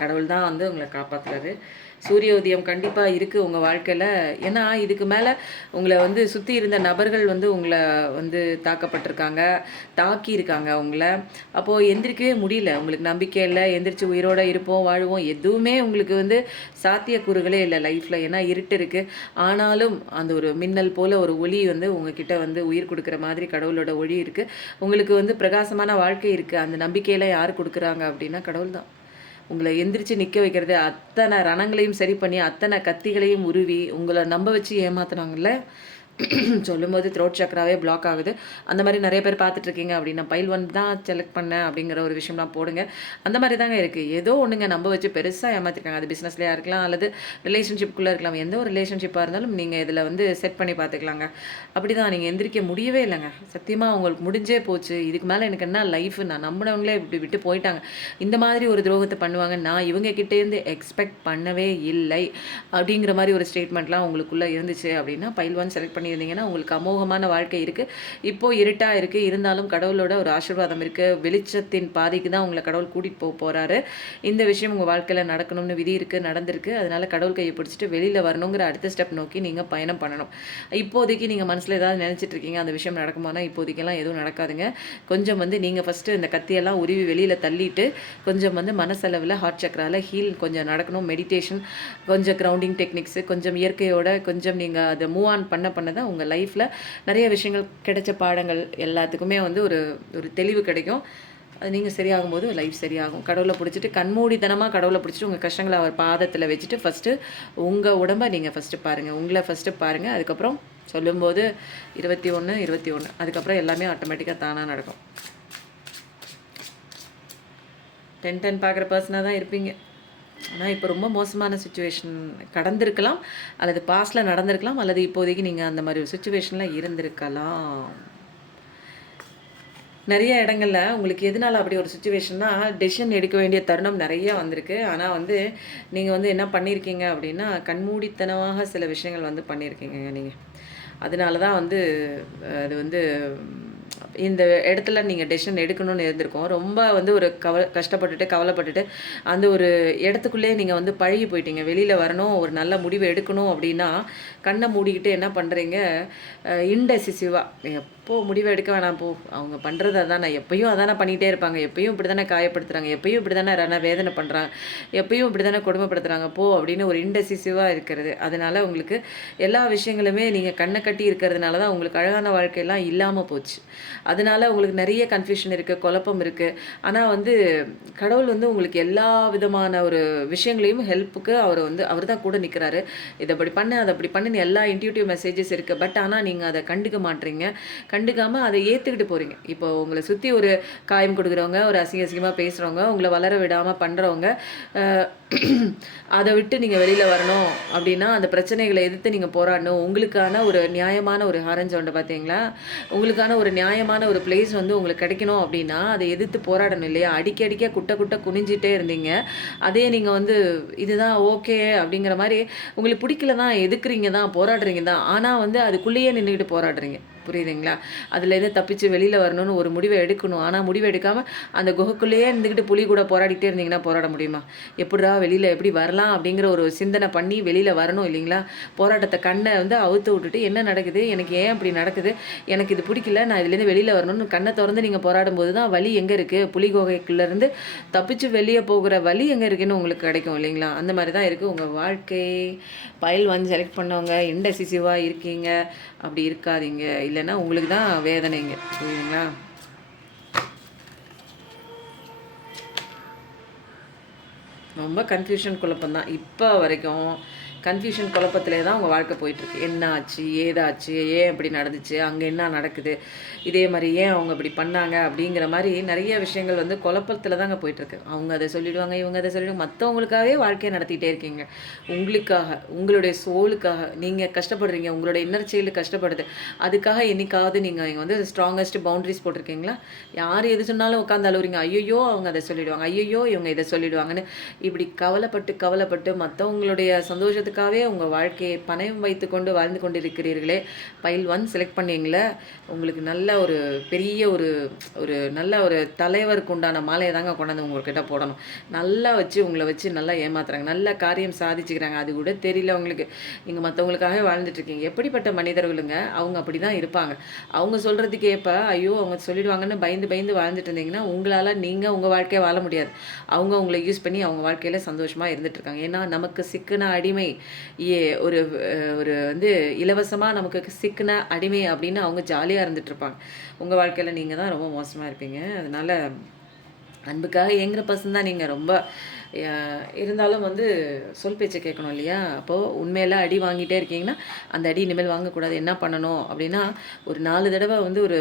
கடவுள் தான் வந்து உங்களை காப்பாற்றுறாரு. சூரிய உதயம் கண்டிப்பாக இருக்குது உங்கள் வாழ்க்கையில். ஏன்னா இதுக்கு மேலே உங்களை வந்து சுற்றி இருந்த நபர்கள் வந்து உங்களை வந்து தாக்கப்பட்டிருக்காங்க, தாக்கியிருக்காங்க உங்களை. அப்போது எந்திரிக்கவே முடியல, உங்களுக்கு நம்பிக்கை இல்லை, எந்திரிச்சு உயிரோடு இருப்போம் வாழுவோம் எதுவுமே உங்களுக்கு வந்து சாத்தியக்கூறுகளே இல்லை லைஃப்பில். ஏன்னா இருட்டு இருக்குது. ஆனாலும் அந்த ஒரு மின்னல் போல் ஒரு ஒளி வந்து உங்ககிட்ட வந்து உயிர் கொடுக்குற மாதிரி கடவுளோட ஒளி இருக்குது. உங்களுக்கு வந்து பிரகாசமான வாழ்க்கை இருக்குது. அந்த நம்பிக்கையெல்லாம் யார் கொடுக்குறாங்க அப்படின்னா கடவுள் தான். உங்களை எந்திரிச்சு நிற்க வைக்கிறது, அத்தனை ரணங்களையும் சரி பண்ணி அத்தனை கத்திகளையும் உருவி உங்களை நம்ப வச்சு ஏமாத்துனாங்கல்ல. சொல்லும்போது த்ரோட் சக்கராவே பிளாக் ஆகுது. அந்த மாதிரி நிறைய பேர் பார்த்துட்ருக்கீங்க அப்படின்னா பைல் வந்து தான் செலக்ட் பண்ணேன் அப்படிங்கிற ஒரு விஷயம்லாம் போடுங்க. அந்த மாதிரி தாங்க இருக்குது. ஏதோ ஒன்றுங்க நம்ப வச்சு பெருசாக ஏமாற்றிருக்காங்க. அது பிஸ்னஸ்லேயே இருக்கலாம், அல்லது ரிலேஷன்ஷிப்புக்குள்ளே இருக்கலாம். எந்த ஒரு ரிலேஷன்ஷிப்பாக இருந்தாலும் நீங்கள் இதில் வந்து செட் பண்ணி பார்த்துக்கலாங்க. அப்படி தான் நீங்கள் எந்திரிக்க முடியவே இல்லைங்க. சத்தியமாக உங்களுக்கு முடிஞ்சே போச்சு. இதுக்கு மேலே எனக்கு என்ன லைஃப், நான் நம்பினவங்களே இப்படி விட்டு போயிட்டாங்க. இந்த மாதிரி ஒரு துரோகத்தை பண்ணுவாங்க நான் இவங்க கிட்டேருந்து எக்ஸ்பெக்ட் பண்ணவே இல்லை அப்படிங்கிற மாதிரி ஒரு ஸ்டேட்மெண்ட்லாம் உங்களுக்குள்ளே இருந்துச்சு அப்படின்னா பைல் ஒன் செலக்ட் பண்ணி இருந்தீங்கன்னா உங்களுக்கு அமோகமான வாழ்க்கை இருக்குது. இப்போது இருட்டாக இருக்குது, இருந்தாலும் கடவுளோட ஒரு ஆசீர்வாதம் இருக்குது. வெளிச்சத்தின் பாதைக்கு தான் உங்களை கடவுள் கூட்டிகிட்டு போகிறாரு. இந்த விஷயம் உங்கள் வாழ்க்கையில் நடக்கணும்னு விதி இருக்குது, நடந்திருக்கு. அதனால் கடவுள் கையை பிடிச்சிட்டு வெளியில் வரணுங்கிற அடுத்த ஸ்டெப் நோக்கி நீங்கள் பயணம் பண்ணணும். இப்போதைக்கு நீங்கள் மனசில் ஏதாவது நினச்சிட்டு இருக்கீங்க அந்த விஷயம் நடக்குமானா இப்போதைக்கெல்லாம் எதுவும் நடக்காதுங்க. கொஞ்சம் வந்து நீங்கள் ஃபஸ்ட்டு இந்த கத்தியெல்லாம் உருவி வெளியில் தள்ளிட்டு கொஞ்சம் வந்து மனசளவில் ஹார்ட் சக்கராவில் ஹீல் கொஞ்சம் நடக்கணும். மெடிடேஷன், கொஞ்சம் கிரவுண்டிங் டெக்னிக்ஸு, கொஞ்சம் இயற்கையோட கொஞ்சம் நீங்கள் அதை மூவ் ஆன் பண்ண தான் உங்கள் லைஃப்பில் நிறைய விஷயங்கள் கிடைச்ச பாடங்கள் எல்லாத்துக்குமே வந்து ஒரு ஒரு தெளிவு கிடைக்கும். அது நீங்கள் சரியாகும்போது லைஃப் சரியாகும். கடவுளை பிடிச்சிட்டு கண்மூடித்தனமாக கடவுளை பிடிச்சிட்டு உங்கள் கஷ்டங்களை அவர் பாதத்தில் வச்சுட்டு ஃபஸ்ட்டு உங்கள் உடம்பை நீங்கள் ஃபஸ்ட்டு பாருங்கள், உங்களை ஃபஸ்ட்டு பாருங்கள். அதுக்கப்புறம் சொல்லும்போது 21 அதுக்கப்புறம் எல்லாமே ஆட்டோமேட்டிக்காக தானாக நடக்கும். 10 பார்க்குற பர்சனாக தான் இருப்பீங்க. ஆனால் இப்போ ரொம்ப மோசமான சுச்சுவேஷன் கடந்திருக்கலாம், அல்லது பாஸ்டில் நடந்திருக்கலாம், அல்லது இப்போதைக்கு நீங்கள் அந்த மாதிரி ஒரு சுச்சுவேஷனில் இருந்திருக்கலாம். நிறைய இடங்களில் உங்களுக்கு எதனால் அப்படி ஒரு சுச்சுவேஷன்னா டெசிஷன் எடுக்க வேண்டிய தருணம் நிறைய வந்திருக்கு. ஆனால் வந்து நீங்கள் வந்து என்ன பண்ணியிருக்கீங்க அப்படின்னா கண்மூடித்தனமாக சில விஷயங்கள் வந்து பண்ணியிருக்கீங்க நீங்கள். அதனால தான் வந்து அது வந்து இந்த இடத்துல நீங்கள் டெசிஷன் எடுக்கணும்னு இருந்திருக்கோம். ரொம்ப வந்து ஒரு கஷ்டப்பட்டுட்டு கவலைப்பட்டுட்டு அந்த ஒரு இடத்துக்குள்ளே நீங்கள் வந்து பழகி போயிட்டீங்க. வெளியில் வரணும், ஒரு நல்ல முடிவு எடுக்கணும் அப்படின்னா கண்ணை மூடிக்கிட்டு என்ன பண்ணுறீங்க, இன்டெசிசிவாக எப்போது முடிவு எடுக்க வேணாம் போ, அவங்க பண்ணுறது அதான், நான் எப்பயும் அதானே பண்ணிகிட்டே இருப்பாங்க, எப்பயும் இப்படி தானே காயப்படுத்துகிறாங்க, எப்பயும் இப்படி தானே வேதனை பண்ணுறாங்க, எப்பயும் இப்படி தானே கொடுமைப்படுத்துகிறாங்க போ அப்படின்னு ஒரு இன்டெசிசிவாக இருக்கிறது. அதனால் உங்களுக்கு எல்லா விஷயங்களுமே நீங்கள் கண்ணை கட்டி இருக்கிறதுனால தான் உங்களுக்கு அழகான வாழ்க்கையெல்லாம் இல்லாமல் போச்சு. அதனால் உங்களுக்கு நிறைய கன்ஃபியூஷன் இருக்குது, குழப்பம் இருக்குது. ஆனால் வந்து கடவுள் வந்து உங்களுக்கு எல்லா விதமான ஒரு விஷயங்களையும் ஹெல்ப்புக்கு அவர் தான் கூட நிற்கிறாரு. இதை அப்படி பண்ணு, அதை அப்படி பண்ணுன்னு எல்லா இன்ட்யூட்டிவ் மெசேஜஸ் இருக்குது. பட் ஆனால் நீங்கள் அதை கண்டுக்க மாட்டீங்க. கண்டுக்காமல் அதை ஏற்றுக்கிட்டு போகிறீங்க. இப்போ உங்களை சுற்றி ஒரு காயம் கொடுக்குறவங்க, ஒரு அசிங்கமாக பேசுகிறவங்க, உங்களை வளர விடாமல் பண்ணுறவங்க, அதை விட்டு நீங்கள் வெளியில் வரணும் அப்படின்னா அந்த பிரச்சனைகளை எதிர்த்து நீங்கள் போராடணும். உங்களுக்கான ஒரு நியாயமான ஒரு ஆரஞ்சு உண்டு பார்த்தீங்களா, உங்களுக்கான ஒரு நியாயமான ஒரு பிளேஸ் வந்து உங்களுக்கு கிடைக்கணும் அப்படின்னா அதை எதிர்த்து போராடணும் இல்லையா. அடிக்க குட்ட குனிஞ்சிட்டே இருந்தீங்க. அதே நீங்கள் வந்து இதுதான் ஓகே அப்படிங்கிற மாதிரி உங்களுக்கு பிடிக்கல தான், எதுக்குறீங்க தான், போராடுறீங்க தான், ஆனால் வந்து அதுக்குள்ளேயே நின்றுக்கிட்டு போராடுறீங்க. புரியுதுங்களா? அதுலேருந்து தப்பிச்சு வெளியில் வரணும்னு ஒரு முடிவை எடுக்கணும். ஆனால் முடிவை எடுக்காமல் அந்த குகைக்குள்ளேயே இருந்துக்கிட்டு புலி கூட போராடிட்டே இருந்தீங்கன்னா போராட முடியுமா? எப்படிடா வெளியில் எப்படி வரலாம் அப்படிங்கிற ஒரு சிந்தனை பண்ணி வெளியில் வரணும் இல்லைங்களா? போராட்டத்தை கண்ணை வந்து அவுத்து விட்டுட்டு என்ன நடக்குது, எனக்கு ஏன் அப்படி நடக்குது, எனக்கு இது பிடிக்கல, நான் இதுலேருந்து வெளியில் வரணும்னு கண்ணை திறந்து நீங்கள் போராடும்போது தான் வழி எங்கே இருக்குது, புலி குகைக்குள்ளேருந்து தப்பிச்சு வெளியே போகிற வழி எங்கே இருக்குன்னு உங்களுக்கு கிடைக்கும் இல்லைங்களா? அந்த மாதிரி தான் இருக்குது உங்கள் வாழ்க்கை. பைல் வந்து செலக்ட் பண்ணவங்க இன்டெசிசிவாக இருக்கீங்க, அப்படி இருக்காதீங்க. இல்லைன்னா உங்களுக்கு தான் வேதனைங்க. புரியுதுங்களா? ரொம்ப கன்ஃபியூஷன் குழப்பம் தான் இப்போ வரைக்கும். கன்ஃபியூஷன் குழப்பத்திலே தான் உங்கள் வாழ்க்கை போயிட்டுருக்கு. என்ன ஆச்சு, ஏதாச்சு, ஏன் இப்படி நடந்துச்சு, அங்கே என்ன நடக்குது, இதே மாதிரி ஏன் அவங்க இப்படி பண்ணாங்க அப்படிங்கிற மாதிரி நிறைய விஷயங்கள் வந்து குழப்பத்தில் தாங்க போயிட்டுருக்கு. அவங்க அதை சொல்லிவிடுவாங்க, இவங்க அதை சொல்லிவிடுவாங்க. மற்றவங்களுக்காகவே வாழ்க்கையை நடத்திக்கிட்டே இருக்கீங்க. உங்களுக்காக, உங்களுடைய சோலுக்காக நீங்கள் கஷ்டப்படுறீங்க. உங்களோட இன்னர் சைல்டு கஷ்டப்படுது. அதுக்காக என்னைக்காவது நீங்கள் இங்கே வந்து ஸ்ட்ராங்கஸ்ட் பவுண்ட்ரிஸ் போட்டிருக்கீங்களா? யார் எது சொன்னாலும் உட்காந்து அழுவுறீங்க. ஐயோ அவங்க அதை சொல்லிவிடுவாங்க, ஐயோ இவங்க இதை சொல்லிவிடுவாங்கன்னு இப்படி கவலைப்பட்டு மற்றவங்களுடைய சந்தோஷத்துக்கு சந்தோஷத்துக்காகவே உங்கள் வாழ்க்கையை பணயம் வைத்து கொண்டு வாழ்ந்து கொண்டு இருக்கிறீர்களே, பைல் 1 செலக்ட் பண்ணீங்களே, உங்களுக்கு நல்ல ஒரு பெரிய ஒரு ஒரு நல்ல ஒரு தலைவருக்கு உண்டான மாலையை தாங்க கொண்டாந்து உங்கள்கிட்ட போடணும். நல்லா வச்சு உங்களை வச்சு நல்லா ஏமாத்துறாங்க, நல்ல காரியம் சாதிச்சுக்கிறாங்க. அது கூட தெரியல உங்களுக்கு. நீங்கள் மற்றவங்களுக்காகவே வாழ்ந்துட்டுருக்கீங்க. எப்படிப்பட்ட மனிதர்களுங்க அவங்க அப்படி தான் இருப்பாங்க. அவங்க சொல்கிறதுக்கு ஏற்ப ஐயோ அவங்க சொல்லிடுவாங்கன்னு பயந்து பயந்து வாழ்ந்துட்டு இருந்தீங்கன்னா உங்களால் நீங்கள் உங்கள் வாழ்க்கையை வாழ முடியாது. அவங்க உங்களை யூஸ் பண்ணி அவங்க வாழ்க்கையில் சந்தோஷமாக இருந்துகிட்ருக்காங்க. ஏன்னா நமக்கு சிக்கின அடிமை ஒரு ஒரு வந்து இலவசமாக நமக்கு சிக்கின அடிமை அப்படின்னு அவங்க ஜாலியாக இருந்துகிட்ருப்பாங்க. உங்கள் வாழ்க்கையில் நீங்கள் தான் ரொம்ப மோசமாக இருப்பீங்க. அதனால் அன்புக்காக ஏங்குற பர்சன் தான் நீங்கள். ரொம்ப இருந்தாலும் வந்து சொல் பேச்சை கேட்கணும் இல்லையா? அப்போது உண்மையில அடி வாங்கிட்டே இருக்கீங்கன்னா அந்த அடி இனிமேல் வாங்கக்கூடாது. என்ன பண்ணணும் அப்படின்னா, ஒரு 4 தடவை வந்து ஒரு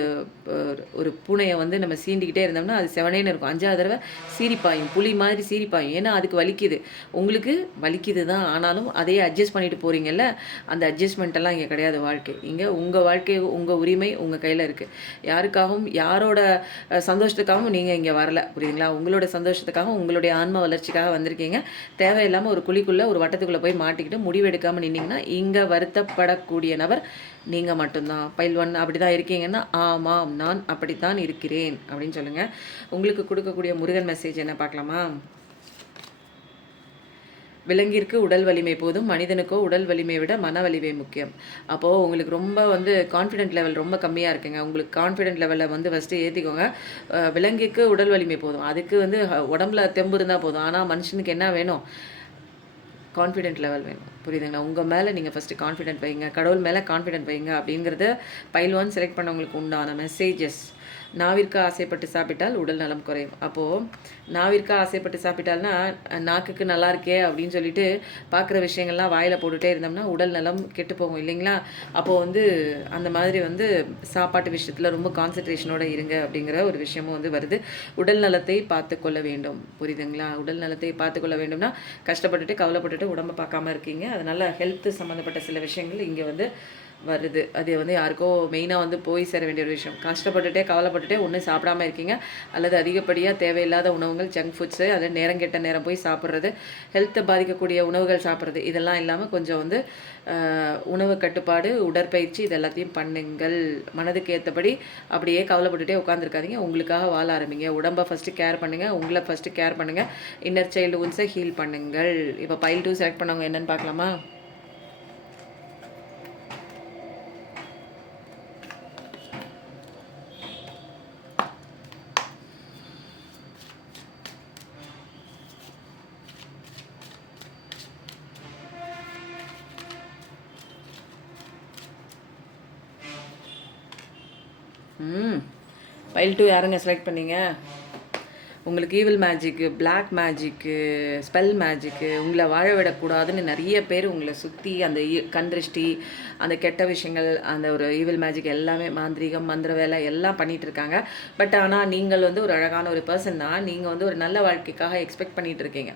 ஒரு பூனையை வந்து நம்ம சீண்டிக்கிட்டே இருந்தோம்னா அது செவனேன்னு இருக்கும். 5ஆவது தடவை சீரிப்பாயும், புலி மாதிரி சீரிப்பாயும். ஏன்னா அதுக்கு வலிக்குது. உங்களுக்கு வலிக்குது தான், ஆனாலும் அதையே அட்ஜஸ்ட் பண்ணிட்டு போகிறீங்கல்ல, அந்த அட்ஜஸ்ட்மெண்ட்டெல்லாம் இங்கே கிடையாது. வாழ்க்கை இங்கே உங்கள் வாழ்க்கை, உங்கள் உரிமை உங்கள் கையில் இருக்குது. யாருக்காகவும் யாரோட சந்தோஷத்துக்காகவும் நீங்கள் இங்கே வரல, புரியுதுங்களா? உங்களோட சந்தோஷத்துக்காகவும் உங்களுடைய ஆன்ம வளர்ச்சிக்காக வந்திருக்கீங்க. தேவையில்லாமல் ஒரு குழிக்குள்ளே ஒரு வட்டத்துக்குள்ளே போய் மாட்டிக்கிட்டு முடிவெடுக்காமல் நின்னீங்கன்னா இங்கே வருத்தப்படக்கூடிய நபர் நீங்கள் மட்டும்தான். பைல் 1 அப்படி தான் இருக்கீங்கன்னா ஆமாம் நான் அப்படித்தான் இருக்கிறேன் அப்படின்னு சொல்லுங்கள். உங்களுக்கு கொடுக்கக்கூடிய முருகன் மெசேஜ் என்ன பார்க்கலாமா? விலங்கிற்கு உடல் வலிமை போதும், மனிதனுக்கோ உடல் வலிமையை விட மன வலிமை முக்கியம். அப்போது உங்களுக்கு ரொம்ப வந்து கான்ஃபிடென்ட் லெவல் ரொம்ப கம்மியாக இருக்குங்க. உங்களுக்கு கான்ஃபிடென்ட் லெவலில் வந்து ஃபஸ்ட்டு ஏற்றிக்கோங்க. விலங்கிற்கு உடல் வலிமை போதும், அதுக்கு வந்து உடம்புல தெம்பு இருந்தால் போதும். ஆனால் மனுஷனுக்கு என்ன வேணும்? கான்ஃபிடென்ட் லெவல் வேணும், புரியுதுங்களா? உங்கள் மேலே நீங்கள் ஃபஸ்ட்டு கான்ஃபிடென்ட் வைங்க, கடவுள் மேலே கான்ஃபிடென்ட் வைங்க அப்படிங்கிறத பைல் 1 செலக்ட் பண்ணவங்களுக்கு உண்டான மெசேஜஸ். நாவிற்கு ஆசைப்பட்டு சாப்பிட்டால் உடல் நலம் குறையும். அப்போது நாவிற்கு ஆசைப்பட்டு சாப்பிட்டால்னா நாக்குக்கு நல்லா இருக்கே அப்படின்னு சொல்லிட்டு பார்க்குற விஷயங்கள்லாம் வாயில் போட்டுகிட்டே இருந்தோம்னா உடல் நலம் கெட்டு போகும் இல்லைங்களா? அப்போது வந்து அந்த மாதிரி வந்து சாப்பாட்டு விஷயத்தில் ரொம்ப கான்சன்ட்ரேஷனோடு இருங்க அப்படிங்கிற ஒரு விஷயமும் வந்து வருது. உடல் நலத்தை பார்த்து கொள்ள வேண்டும், புரியுதுங்களா? உடல் நலத்தை பார்த்து கொள்ள வேண்டும்னா கஷ்டப்பட்டுட்டு கவலைப்பட்டுட்டு உடம்பை பார்க்காம இருக்கீங்க. அதனால் ஹெல்த்து சம்மந்தப்பட்ட சில விஷயங்கள் இங்கே வந்து வருது. அது வந்து யாருக்கோ மெயினாக வந்து போய் சேர வேண்டிய ஒரு விஷயம். கஷ்டப்பட்டுட்டே கவலைப்பட்டுட்டே ஒன்றும் சாப்பிடாமல் இருக்கீங்க, அல்லது அதிகப்படியாக தேவையில்லாத உணவுகள், ஜங்க் ஃபுட்ஸு, அதை நேரம் கெட்ட நேரம் போய் சாப்பிட்றது, ஹெல்த்தை பாதிக்கக்கூடிய உணவுகள் சாப்பிட்றது, இதெல்லாம் இல்லாமல் கொஞ்சம் வந்து உணவு கட்டுப்பாடு, உடற்பயிற்சி இது எல்லாத்தையும் பண்ணுங்கள். மனதுக்கு ஏற்றபடி அப்படியே கவலைப்பட்டுட்டே உட்காந்துருக்காதீங்க. உங்களுக்காக வாழ ஆரம்பிங்க. உடம்பை ஃபஸ்ட்டு கேர் பண்ணுங்கள், உங்களை ஃபஸ்ட்டு கேர் பண்ணுங்கள். இன்னர் சைல்டு உன்ஸை ஹீல் பண்ணுங்கள். இப்போ பைல் 2 செலக்ட் பண்ணவங்க என்னென்னு பார்க்கலாமா? பைல் 2 யாருங்க செலக்ட் பண்ணீங்க? உங்களுக்கு evil magic, black magic, spell magic, உங்களை வாழ விடக்கூடாதுன்னு நிறைய பேர் உங்களை சுற்றி அந்த கண் திருஷ்டி, அந்த கெட்ட விஷயங்கள், அந்த ஒரு ஈவில் மேஜிக் எல்லாமே மாந்திரீகம், மந்திர வேலை எல்லாம் பண்ணிகிட்ருக்காங்க. பட் ஆனால் நீங்கள் வந்து ஒரு அழகான ஒரு பர்சன் தான். நீங்கள் வந்து ஒரு நல்ல வாழ்க்கைக்காக எக்ஸ்பெக்ட் பண்ணிகிட்டு இருக்கீங்க.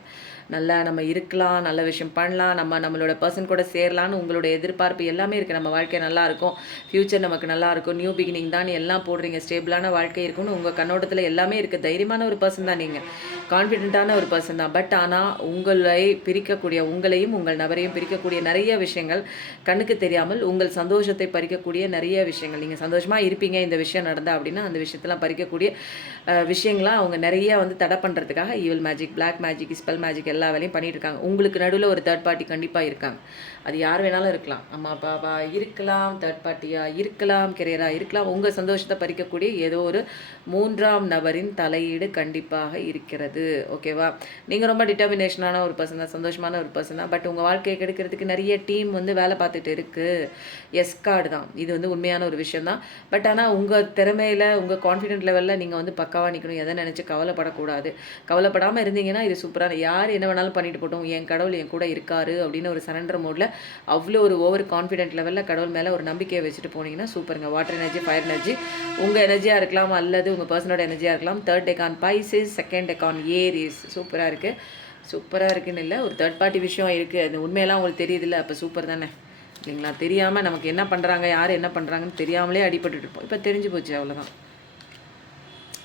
நல்லா நம்ம இருக்கலாம், நல்ல விஷயம் பண்ணலாம், நம்மளோட பர்சன் கூட சேரலான்னு உங்களோட எதிர்பார்ப்பு எல்லாமே இருக்குது. நம்ம வாழ்க்கை நல்லாயிருக்கும், ஃப்யூச்சர் நமக்கு நல்லாயிருக்கும், நியூ பிகினிங் தான் எல்லாம் போடுறீங்க, ஸ்டேபிளான வாழ்க்கை இருக்குன்னு உங்கள் கண்ணோட்டத்தில் எல்லாமே இருக்குது. தைரியமான ஒரு பர்சன் தான் நீங்கள், கான்ஃபிடென்ட்டான ஒரு பர்சன் தான். பட் ஆனால் உங்களை பிரிக்கக்கூடிய, உங்களையும் உங்கள் நபரையும் பிரிக்கக்கூடிய நிறைய விஷயங்கள் கண்ணுக்கு தெரியாமல் உங்கள் சந்தோஷத்தை பறிக்கக்கூடிய நிறைய விஷயங்கள். நீங்கள் சந்தோஷமாக இருப்பீங்க இந்த விஷயம் நடந்தால் அப்படின்னா அந்த விஷயத்தெல்லாம் பறிக்கக்கூடிய விஷயங்களாம் அவங்க நிறைய வந்து தடை பண்ணுறதுக்காக evil magic, black magic, spell magic எல்லா வேலையும் பண்ணிட்டு இருக்காங்க. உங்களுக்கு நடுவில் ஒரு தேர்ட் பார்ட்டி கண்டிப்பாக இருக்காங்க. அது யார் வேணாலும் இருக்கலாம், அம்மா அப்பாவா இருக்கலாம், தேர்ட் பார்ட்டியாக இருக்கலாம், கெரியராக இருக்கலாம். உங்கள் சந்தோஷத்தை பறிக்கக்கூடிய ஏதோ ஒரு 3ஆம் நபரின் தலையீடு கண்டிப்பாக இருக்கிறது. ஓகேவா? நீங்கள் ரொம்ப டிட்டர்மினேஷனான ஒரு பர்சன் தான், சந்தோஷமான ஒரு பர்சன் தான். பட் உங்கள் வாழ்க்கையை கெடுக்கிறதுக்கு நிறைய டீம் வந்து வேலை பார்த்துட்டு இருக்குது. எஸ் கார்டு தான் இது, வந்து உண்மையான ஒரு விஷயம் தான். பட் ஆனால் உங்கள் திறமையில், உங்கள் கான்ஃபிடென்ட் லெவலில் நீங்கள் வந்து பக்காவாக நிற்கணும். எதை நினச்சி கவலைப்படக்கூடாது. கவலைப்படாமல் இருந்தீங்கன்னா இது சூப்பரான, யார் என்ன வேணாலும் பண்ணிட்டு போட்டோம், என் கடவுள் என் கூட இருக்காரு அப்படின்னு ஒரு சரண்டர் மோடில் அவ்வளோ ஒரு ஓவர் கான்ஃபிடென்ட் லெவலில் கடவுள் மேலே ஒரு நம்பிக்கையை வச்சுட்டு போனீங்கன்னா சூப்பருங்க. வாட்டர் எனர்ஜி, ஃபயர் எனர்ஜி உங்கள் எனர்ஜியாக இருக்கலாம், அல்லது உங்கள் பர்சனோட எனர்ஜியாக இருக்கலாம். Third decan Pisces, second decan Aries. சூப்பராக இருக்குது. சூப்பராக இருக்குன்னு இல்லை, ஒரு தேர்ட் பார்ட்டி விஷயம் இருக்குது. அது உண்மையெல்லாம் உங்களுக்கு தெரியுதில்ல, அப்போ சூப்பர் தானே இல்லைங்களா? தெரியாமல் நமக்கு என்ன பண்ணுறாங்க, யார் என்ன பண்ணுறாங்கன்னு தெரியாமலே அடிபட்டுட்டு இருப்போம். இப்போ தெரிஞ்சு போச்சு, அவ்வளோதான்.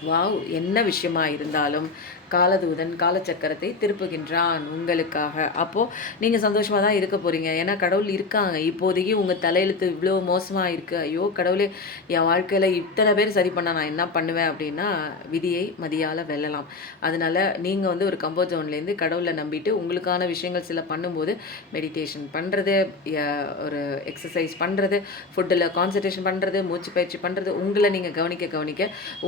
வாவ், என்ன விஷயமா இருந்தாலும் காலதூதன் காலச்சக்கரத்தை திருப்புகின்றான் உங்களுக்காக. அப்போது நீங்கள் சந்தோஷமாக தான் இருக்க போகிறீங்க. ஏன்னா கடவுள் இருக்காங்க. இப்போதைக்கு உங்கள் தலையெழுத்து இவ்வளோ மோசமாக இருக்குது, ஐயோ கடவுளே என் வாழ்க்கையில் இத்தனை பேர் சரி பண்ண நான் என்ன பண்ணுவேன் அப்படின்னா, விதியை மதியால் வெல்லலாம். அதனால் நீங்கள் வந்து ஒரு கம்போர்ட் ஜோன்லேருந்து கடவுளை நம்பிட்டு உங்களுக்கான விஷயங்கள் சில பண்ணும்போது மெடிடேஷன் பண்ணுறது, ஒரு எக்ஸசைஸ் பண்ணுறது, ஃபுட்டில் கான்சன்ட்ரேஷன் பண்ணுறது, மூச்சு பயிற்சி பண்ணுறது, உங்களை நீங்கள் கவனிக்க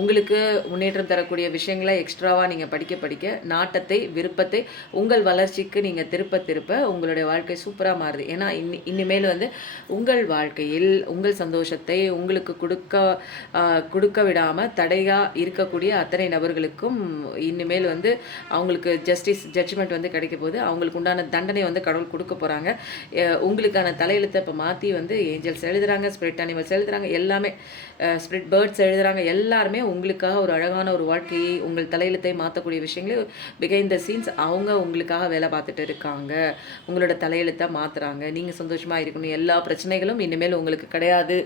உங்களுக்கு முன்னேற்றம் தரக்கூடிய விஷயங்களை எக்ஸ்ட்ராவாக நீங்கள் படிக்க நாட்டத்தை விருப்பத்தை உங்கள் வளர்ச்சிக்கு நீங்கள் திருப்ப உங்களுடைய வாழ்க்கை சூப்பராக மாறுது. ஏன்னா இனிமேல் வந்து உங்கள் வாழ்க்கையில் உங்கள் சந்தோஷத்தை உங்களுக்கு கொடுக்க விடாமல் தடையாக இருக்கக்கூடிய அத்தனை நபர்களுக்கும் இனிமேல் வந்து அவங்களுக்கு ஜட்ஜ்மெண்ட் வந்து கிடைக்க போது, அவங்களுக்கு உண்டான தண்டனை வந்து கடவுள் கொடுக்க போகிறாங்க. உங்களுக்கான தலையெழுத்தை இப்போ மாற்றி வந்து ஏஞ்சல்ஸ் எழுதுகிறாங்க, ஸ்பிரிட் அனிமல்ஸ் எழுதுகிறாங்க, எல்லாமே ஸ்பிரிட் பேர்ட்ஸ் எழுதுகிறாங்க. எல்லாருமே உங்களுக்காக ஒரு அழகான ஒரு வாழ்க்கையை உங்கள் தலையெழுத்தை மாற்றக்கூடிய விஷயங்களே பிஹைண்ட் த சீன்ஸ் அவங்க உங்களுக்காக வேலை பார்த்துட்டு இருக்காங்க. உங்களோட தலையெழுத்தை மாற்றுறாங்க. நீங்கள் சந்தோஷமாக இருக்கணும், எல்லா பிரச்சனைகளும் இனிமேல் உங்களுக்கு கிடையாது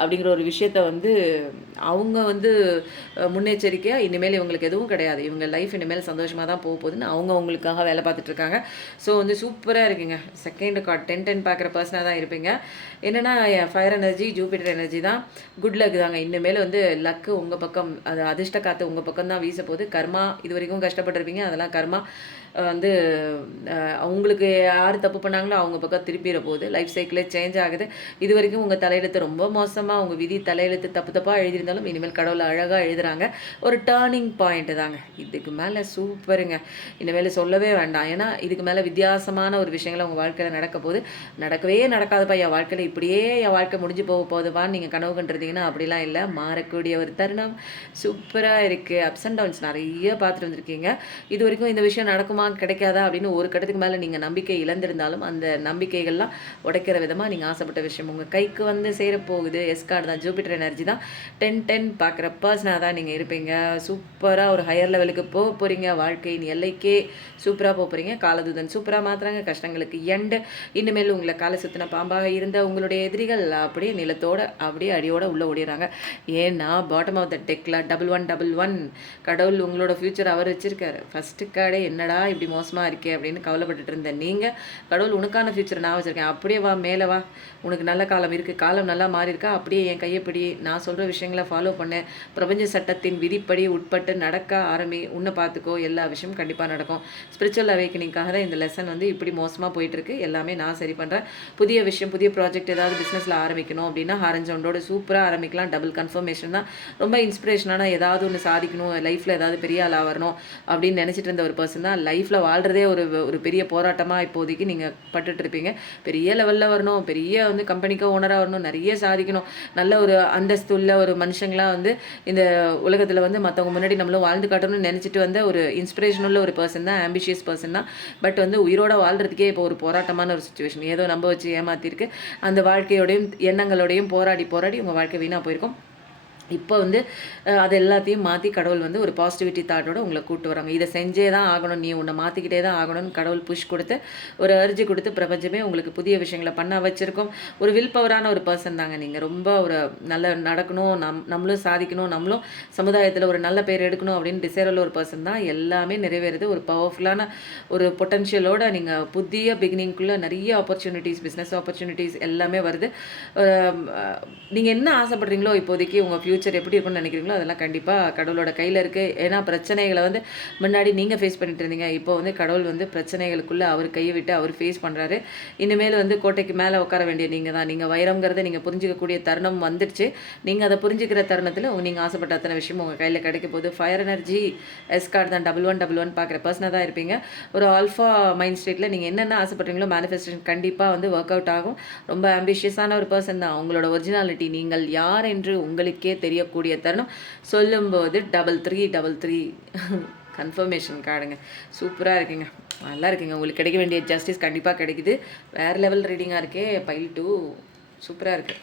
அப்படிங்கிற ஒரு விஷயத்த வந்து அவங்க வந்து முன்னெச்சரிக்கையாக இனிமேல் இவங்களுக்கு எதுவும் கிடையாது, இவங்க லைஃப் இனிமேல் சந்தோஷமாக தான் போக போகுதுன்னு அவங்க உங்களுக்காக வேலை பார்த்துட்ருக்காங்க. ஸோ வந்து சூப்பராக இருக்குங்க. செகண்ட் கார்ட் 10-10 பார்க்குற பர்சனாக தான் இருப்பீங்க. என்னென்னா ஃபயர் எனர்ஜி ஜூபிட்டர் எனர்ஜி தான் குட் லக் தாங்க. இனிமேல் வந்து லக்கு உங்கள் பக்கம், அது அதிர்ஷ்ட காற்று உங்கள் பக்கம் தான் வீச போகுது. கர்மா இது வரைக்கும் கஷ்டப்பட்டுருப்பீங்க, அதெல்லாம் கர்மா வந்து அவங்களுக்கு யார் தப்பு பண்ணாங்களோ அவங்க பக்கம் திருப்பிட போகுது. லைஃப் சைக்கிளே சேஞ்ச் ஆகுது. இது வரைக்கும் உங்கள் தலையெழுத்து ரொம்ப மோசமாக, உங்கள் விதி தலையெழுத்து தப்பாக எழுதியிருந்தாலும் இனிமேல் கடவுளை அழகாக எழுதுகிறாங்க. ஒரு டேர்னிங் பாயிண்ட்டு தாங்க. இதுக்கு மேலே சூப்பருங்க. இனிமேல் சொல்லவே வேண்டாம். ஏன்னா இதுக்கு மேலே வித்தியாசமான ஒரு விஷயங்கள் உங்கள் வாழ்க்கையில் நடக்க போகுது. நடக்கவே நடக்காதுப்பா என் வாழ்க்கையில், இப்படியே என் வாழ்க்கை முடிஞ்சு போக போகுதுப்பான்னு நீங்கள் கனவு கண்டுருந்தீங்கன்னா அப்படிலாம் இல்லை. மாறக்கூடிய ஒரு தருணம் சூப்பராக இருக்குது. அப்ஸ் அண்ட் டவுன்ஸ் நிறைய பார்த்துட்டு வந்திருக்கீங்க. இது வரைக்கும் இந்த விஷயம் நடக்குமா கிடைக்காதா அப்படின்னு ஒரு கட்டத்துக்கு மேலே நீங்கள் நம்பிக்கை இழந்திருந்தாலும் அந்த நம்பிக்கைகள்லாம் உடைக்கிற விதமாக நீங்கள் ஆசைப்பட்ட விஷயம் உங்கள் கைக்கு வந்து சேரப்போகுது. எஸ்கார்டு தான், ஜூபிட்டர் எனர்ஜி தான். 10-10 பார்க்குற பர்சனாக தான் நீங்கள் இருப்பீங்க. சூப்பராக ஒரு ஹையர் லெவலுக்கு போக போகிறீங்க. வாழ்க்கையின் எல்லைக்கே சூப்பராக போக போகிறீங்க. காலதூதன் சூப்பராக மாற்றுறாங்க. கஷ்டங்களுக்கு எண்டு. இனிமேல் உங்களை காலை சுற்றின பாம்பாக இருந்த உங்களுடைய எதிரிகள் அப்படியே நிலத்தோட அப்படியே அடியோட உள்ளே ஓடிடுறாங்க. ஏன்னா பாட்டம் ஆஃப் த டெக்கில் 1111 கடவுள் உங்களோட ஃப்யூச்சர் அவர் வச்சுருக்காரு. ஃபஸ்ட்டு கார்டே என்னடா இப்படி மோசமாக இருக்கே அப்படின்னு கவலைப்பட்டுட்டு இருந்தேன். நீங்கள் கடவுள் உனக்கான ஃப்யூச்சரை நான் வச்சுருக்கேன், அப்படியே வா மேலே வா, உனக்கு நல்ல காலம் இருக்குது, காலம் நல்லா மாறி இருக்கா, அப்படியே என் கையப்படி நான் சொல்கிற விஷயங்களை ஃபாலோ பண்ணேன், பிரபஞ்ச சட்டத்தின் விதிப்படி உட்பட்டு நடக்க ஆரம்பி, உன்னை பார்த்துக்கோ, எல்லா விஷயமும் கண்டிப்பாக நடக்கும். ஸ்பிரிச்சுவல் அவேக்கனிங்காக தான் இந்த லெசன் வந்து இப்படி மோசமாக போயிட்டுருக்கு. எல்லாமே நான் சரி பண்ணுறேன். புதிய விஷயம், புதிய ப்ராஜெக்ட் ஏதாவது பிஸ்னஸில் ஆரம்பிக்கணும் அப்படின்னா ஹாரஞ்சவுண்டோட சூப்பராக ஆரம்பிக்கலாம். டபுள் கன்ஃபர்மேஷன் தான். ரொம்ப இன்ஸ்பிரேஷனான ஏதாவது ஒன்று சாதிக்கணும், லைஃப்பில் ஏதாவது பெரிய ஆளாக வரணும் அப்படின்னு நினச்சிட்டு இருந்த ஒரு பர்சன் தான். லைஃப்பில் வாழ்கிறதே ஒரு பெரிய போராட்டமாக இப்போதைக்கு நீங்கள் பட்டுட்ருப்பீங்க. பெரிய லெவலில் வரணும், பெரிய வந்து கம்பெனிக்கு ஓனராக வரணும், நிறைய சாதிக்கணும், நல்ல ஒரு அந்தஸ்து உள்ள ஒரு மனுஷங்களாக வந்து இந்த உலகத்தில் வந்து மற்றவங்க முன்னாடி நம்மளும் வாழ்ந்து காட்டணும்னு நினச்சிட்டு வந்த ஒரு இன்ஸ்பிரேஷன் உள்ள ஒரு பர்சன் தான், ஆம்பிஷியஸ் பர்சன் தான். பட் வந்து உயிரோட வாழ்கிறதுக்கே இப்போ ஒரு போராட்டமான ஒரு சுச்சுவேஷன். ஏதோ நம்ப வச்சு ஏமாற்றிருக்கு. அந்த வாழ்க்கையோடையும் எண்ணங்களோடையும் போராடி உங்கள் வாழ்க்கை வீணாக போயிருக்கும். இப்போ வந்து அது எல்லாத்தையும் மாற்றி கடவுள் வந்து ஒரு பாசிட்டிவிட்டி தாட்டோட உங்களை கூப்பிட்டு வராங்க. இதை செஞ்சே தான் ஆகணும், நீ உன்னை மாற்றிக்கிட்டே தான் ஆகணும்னு கடவுள் புஷ் கொடுத்து ஒரு அர்ஜி கொடுத்து பிரபஞ்சமே உங்களுக்கு புதிய விஷயங்களை பண்ண வச்சுருக்கோம். ஒரு வில் பவரான ஒரு பர்சன் தாங்க நீங்கள். ரொம்ப ஒரு நல்ல நடக்கணும், நம்மளும் சாதிக்கணும், நம்மளும் சமுதாயத்தில் ஒரு நல்ல பேர் எடுக்கணும் அப்படின்னு டிசைரில் ஒரு பர்சன் தான். எல்லாமே நிறைவேறுது. ஒரு பவர்ஃபுல்லான ஒரு பொட்டன்ஷியலோட நீங்கள் புதிய பிகினிங்குள்ளே நிறைய ஆப்பர்ச்சுனிட்டிஸ், பிஸ்னஸ் ஆப்பர்ச்சுனிட்டிஸ் எல்லாமே வருது. நீங்கள் என்ன ஆசைப்படுறீங்களோ இப்போதைக்கு உங்கள் ஃப்யூச்சர் எப்படி இருக்குன்னு நினைக்கிறீங்களோ அதெல்லாம் கண்டிப்பாக கடவுளோட கையில் இருக்குது. ஏன்னா பிரச்சனைகளை வந்து முன்னாடி நீங்கள் ஃபேஸ் பண்ணிட்டு இருந்தீங்க. இப்போ வந்து கடவுள் வந்து பிரச்சனைகளுக்குள்ளே அவர் கையை விட்டு அவர் ஃபேஸ் பண்ணுறாரு. இனிமேல் வந்து கோட்டைக்கு மேலே உட்கார வேண்டிய நீங்கள் தான். நீங்கள் வைரங்கிறத நீங்கள் புரிஞ்சிக்கக்கூடிய தருணம் வந்துடுச்சு. நீங்கள் அதை புரிஞ்சுக்கிற தருணத்தில் நீங்கள் ஆசைப்பட்ட அத்தனை விஷயம் உங்கள் கையில் கிடைக்க போகுது. ஃபயர் எனர்ஜி எஸ்கார்டு தான் 1111 பார்க்குற பர்சனாக தான் இருப்பீங்க. ஒரு ஆல்ஃபா மைண்ட் ஸ்டேட்டில் நீங்கள் என்னென்ன ஆசைப்படுறீங்களோ மேனிஃபெஸ்டேஷன் கண்டிப்பாக வந்து ஒர்க் அவுட் ஆகும். ரொம்ப ஆம்பிஷியஸான ஒரு பர்சன் தான். உங்களோட ஒரிஜினாலிட்டி, நீங்கள் யார் என்று உங்களுக்கே தெரியக்கூடிய தருணம் சொல்லும்போது 3333 கன்ஃபர்மேஷன் கார்டுங்க. சூப்பராக இருக்குங்க, நல்லா இருக்குங்க. உங்களுக்கு கிடைக்க வேண்டிய ஜஸ்டிஸ் கண்டிப்பாக கிடைக்குது. வேறு லெவல் ரீடிங்காக இருக்கே. பைல் 2 சூப்பராக இருக்குது.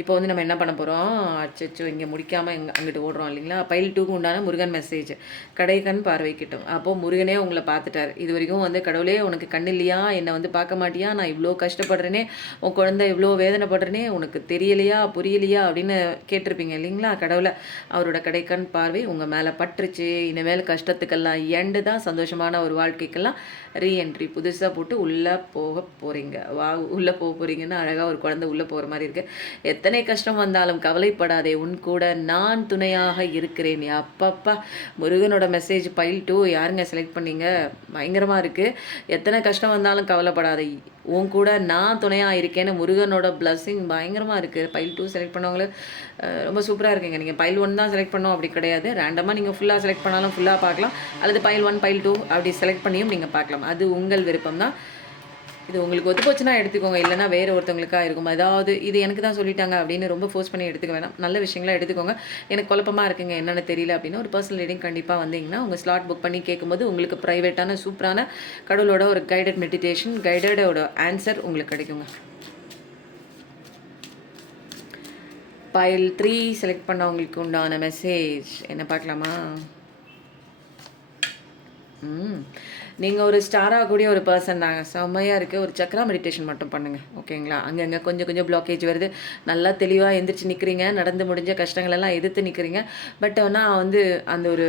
இப்போ வந்து நம்ம என்ன பண்ண போகிறோம், அச்சச்சோ இங்கே முடிக்காமல் அங்கிட்டு ஓடுறோம் இல்லைங்களா? பைல் 2க்கு உண்டான முருகன் மெசேஜ், கடைக்கண் பார்வை கிட்டும். அப்போது முருகனே உங்களை பார்த்துட்டார். இது வரைக்கும் வந்து கடவுளே உனக்கு கண் இல்லையா, என்னை வந்து பார்க்க மாட்டியா, நான் இவ்வளோ கஷ்டப்படுறேனே, உன் குழந்தை இவ்வளோ வேதனைப்படுறேனே, உனக்கு தெரியலையா புரியலையா அப்படின்னு கேட்டிருப்பீங்க இல்லைங்களா? கடவுளை அவரோட கடைக்கண் பார்வை உங்கள் மேலே பட்டுருச்சு. இனிமேல் கஷ்டத்துக்கெல்லாம் எண்டு தான், சந்தோஷமான ஒரு வாழ்க்கைக்கெல்லாம் ரீஎன்ட்ரி புதுசாக போட்டு உள்ளே போக போகிறீங்க. உள்ளே போக போகிறீங்கன்னு அழகாக ஒரு குழந்தை உள்ளே போகிற மாதிரி இருக்குது. எத்தனை கஷ்டம் வந்தாலும் கவலைப்படாதே, உன் கூட நான் துணையாக இருக்கிறேன். அப்பப்பா, முருகனோட மெசேஜ் பைல் 2 யாருங்க செலக்ட் பண்ணீங்க? பயங்கரமாக இருக்குது. எத்தனை கஷ்டம் வந்தாலும் கவலைப்படாதே, உன் கூட நான் துணையாக இருக்கேன்னு முருகனோட பிளஸ்ஸிங் பயங்கரமாக இருக்குது. பைல் 2 செலக்ட் பண்ணவங்களுக்கு ரொம்ப சூப்பராக இருக்குங்க. நீங்கள் பைல் 1 தான் செலக்ட் பண்ணோம் அப்படி கிடையாது. ரேண்டமாக நீங்கள் ஃபுல்லாக செலக்ட் பண்ணாலும் ஃபுல்லாக பார்க்கலாம், அல்லது பைல் 1 பைல் 2 அப்படி செலக்ட் பண்ணியும் நீங்கள் பார்க்கலாம். அது உங்கள் விருப்பம் தான். இது உங்களுக்கு ஒத்து போச்சுன்னா எடுத்துக்கோங்க, இல்லைனா வேறு ஒருத்தவங்களுக்காக இருக்கும். அதாவது இது எனக்கு தான் சொல்லிட்டாங்க அப்படின்னு ரொம்ப ஃபோர்ஸ் பண்ணி எடுத்துக்க வேணாம். நல்ல விஷயங்களாக எடுத்துக்கோங்க. எனக்கு குழப்பமாக இருக்குங்க, என்னென்னு தெரியல அப்படின்னா ஒரு பர்சனல் ரீடிங் கண்டிப்பாக வந்தீங்கன்னா உங்கள் ஸ்லாட் புக் பண்ணி கேட்கும்போது உங்களுக்கு ப்ரைவேட்டான சூப்பரான கடவுளோட ஒரு கைடட் மெடிடேஷன், கைடடோட ஆன்சர் உங்களுக்கு கிடைக்குங்க. பைல் 3 செலக்ட் பண்ணவங்களுக்கு உண்டான மெசேஜ் என்ன பார்க்கலாமா? நீங்கள் ஒரு ஸ்டாராக கூடிய ஒரு பர்சன் தாங்க. செம்மையாக இருக்குது. ஒரு சக்ரா மெடிடேஷன் மட்டும் பண்ணுங்கள், ஓகேங்களா? அங்கங்கே கொஞ்சம் கொஞ்சம் பிளாக்கேஜ் வருது. நல்லா தெளிவாக எந்திரிச்சு நிற்கிறீங்க, நடந்து முடிஞ்ச கஷ்டங்களெல்லாம் எதிர்த்து நிற்கிறீங்க. பட் ஆனால் வந்து அந்த ஒரு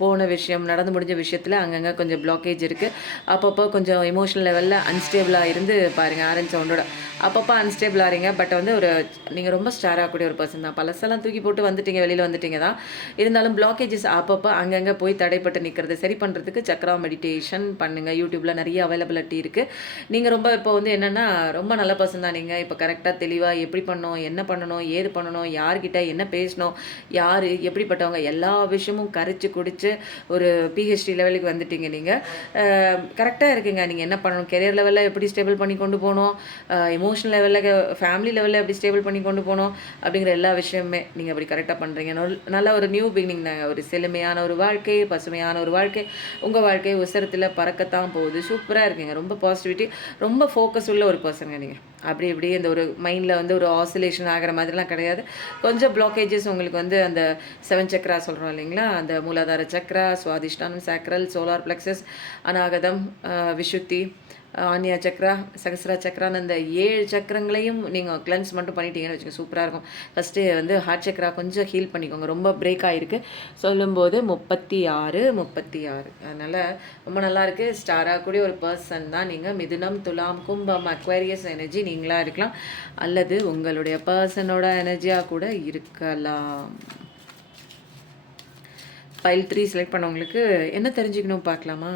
போன விஷயம், நடந்து முடிஞ்ச விஷயத்தில் அங்கங்கே கொஞ்சம் பிளாக்கேஜ் இருக்குது. அப்பப்போ கொஞ்சம் எமோஷனல் லெவலில் அன்ஸ்டேபிளாக இருந்து பாருங்கள், ஆரஞ்ச் சவுண்டோட அப்பப்போ அன்ஸ்டேபிள் ஆகிறீங்க. பட் வந்து ஒரு நீங்கள் ரொம்ப ஸ்டாராக கூடிய ஒரு பர்சன் தான். பழசெல்லாம் தூக்கி போட்டு வந்துட்டீங்க, வெளியில் வந்துட்டீங்க தான். இருந்தாலும் பிளாக்கேஜஸ் அப்பப்போ அங்கங்கே போய் தடைப்பட்டு நிற்கிறது சரி பண்ணுறதுக்கு சக்ரா மெடிடேஷன் பண்ணுங்கள். யூடியூப்பில் நிறைய அவைலபிலிட்டி இருக்குது. நீங்கள் ரொம்ப இப்போ வந்து என்னென்னா ரொம்ப நல்ல பர்சன் தான். நீங்கள் இப்போ கரெக்டாக தெளிவாக எப்படி பண்ணணும், என்ன பண்ணணும், ஏது பண்ணணும், யார்கிட்ட என்ன பேசணும், யார் எப்படிப்பட்டவங்க, எல்லா விஷயமும் கரைச்சி குடித்து ஒரு பிஹெச்டி லெவலுக்கு வந்துட்டீங்க. நீங்கள் கரெக்டாக இருக்குங்க. நீங்கள் என்ன பண்ணணும், கெரியர் லெவலில் எப்படி ஸ்டேபிள் பண்ணி கொண்டு போகணும், எமோஷனல் லெவலில், ஃபேமிலி லெவலில் எப்படி ஸ்டேபிள் பண்ணி கொண்டு போகணும் அப்படிங்கிற எல்லா விஷயமே நீங்கள் அப்படி கரெக்டாக பண்ணுறீங்க. நல்ல ஒரு நியூ பிகினிங் தாங்க. ஒரு செழுமையான ஒரு வாழ்க்கை, பசுமையான ஒரு வாழ்க்கை, உங்கள் வாழ்க்கை உசரத்தில் பறக்கத்தான் போகுது. சூப்பராக இருக்குங்க. ரொம்ப பாசிட்டிவிட்டி, ரொம்ப ஃபோக்கஸ் உள்ள ஒரு பர்சனுங்க நீங்கள். அப்படி இப்படி இந்த ஒரு மைண்டில் வந்து ஒரு ஆசிலேஷன் ஆகிற மாதிரிலாம் கிடையாது. கொஞ்சம் பிளாக்கேஜஸ் உங்களுக்கு வந்து அந்த 7 சக்ரா சொல்கிறோம் இல்லைங்களா, அந்த Muladhara chakra, Swadhisthana, sacral, solar plexus, Anahata, Vishuddhi, Ajna chakra, Sahasrara சக்ரான்னு அந்த 7 சக்கரங்களையும் நீங்கள் கிளென்ஸ் மட்டும் பண்ணிட்டீங்கன்னு வச்சுக்கோங்க, சூப்பராக இருக்கும். ஃபஸ்ட்டு வந்து ஹார்ட் சக்ரா கொஞ்சம் ஹீல் பண்ணிக்கோங்க, ரொம்ப பிரேக் ஆகிருக்கு சொல்லும்போது 36. அதனால் ரொம்ப நல்லாயிருக்கு. ஸ்டாராக கூடிய ஒரு பர்சன் தான் நீங்கள். மிதுனம், துலாம், கும்பம், அக்வேரியஸ் எனர்ஜி நீங்களாக இருக்கலாம், அல்லது உங்களுடைய பர்சனோட எனர்ஜியாக கூட இருக்கலாம். பைல் 3 செலக்ட் பண்ணவங்களுக்கு என்ன தெரிஞ்சுக்கணும் பார்க்கலாமா?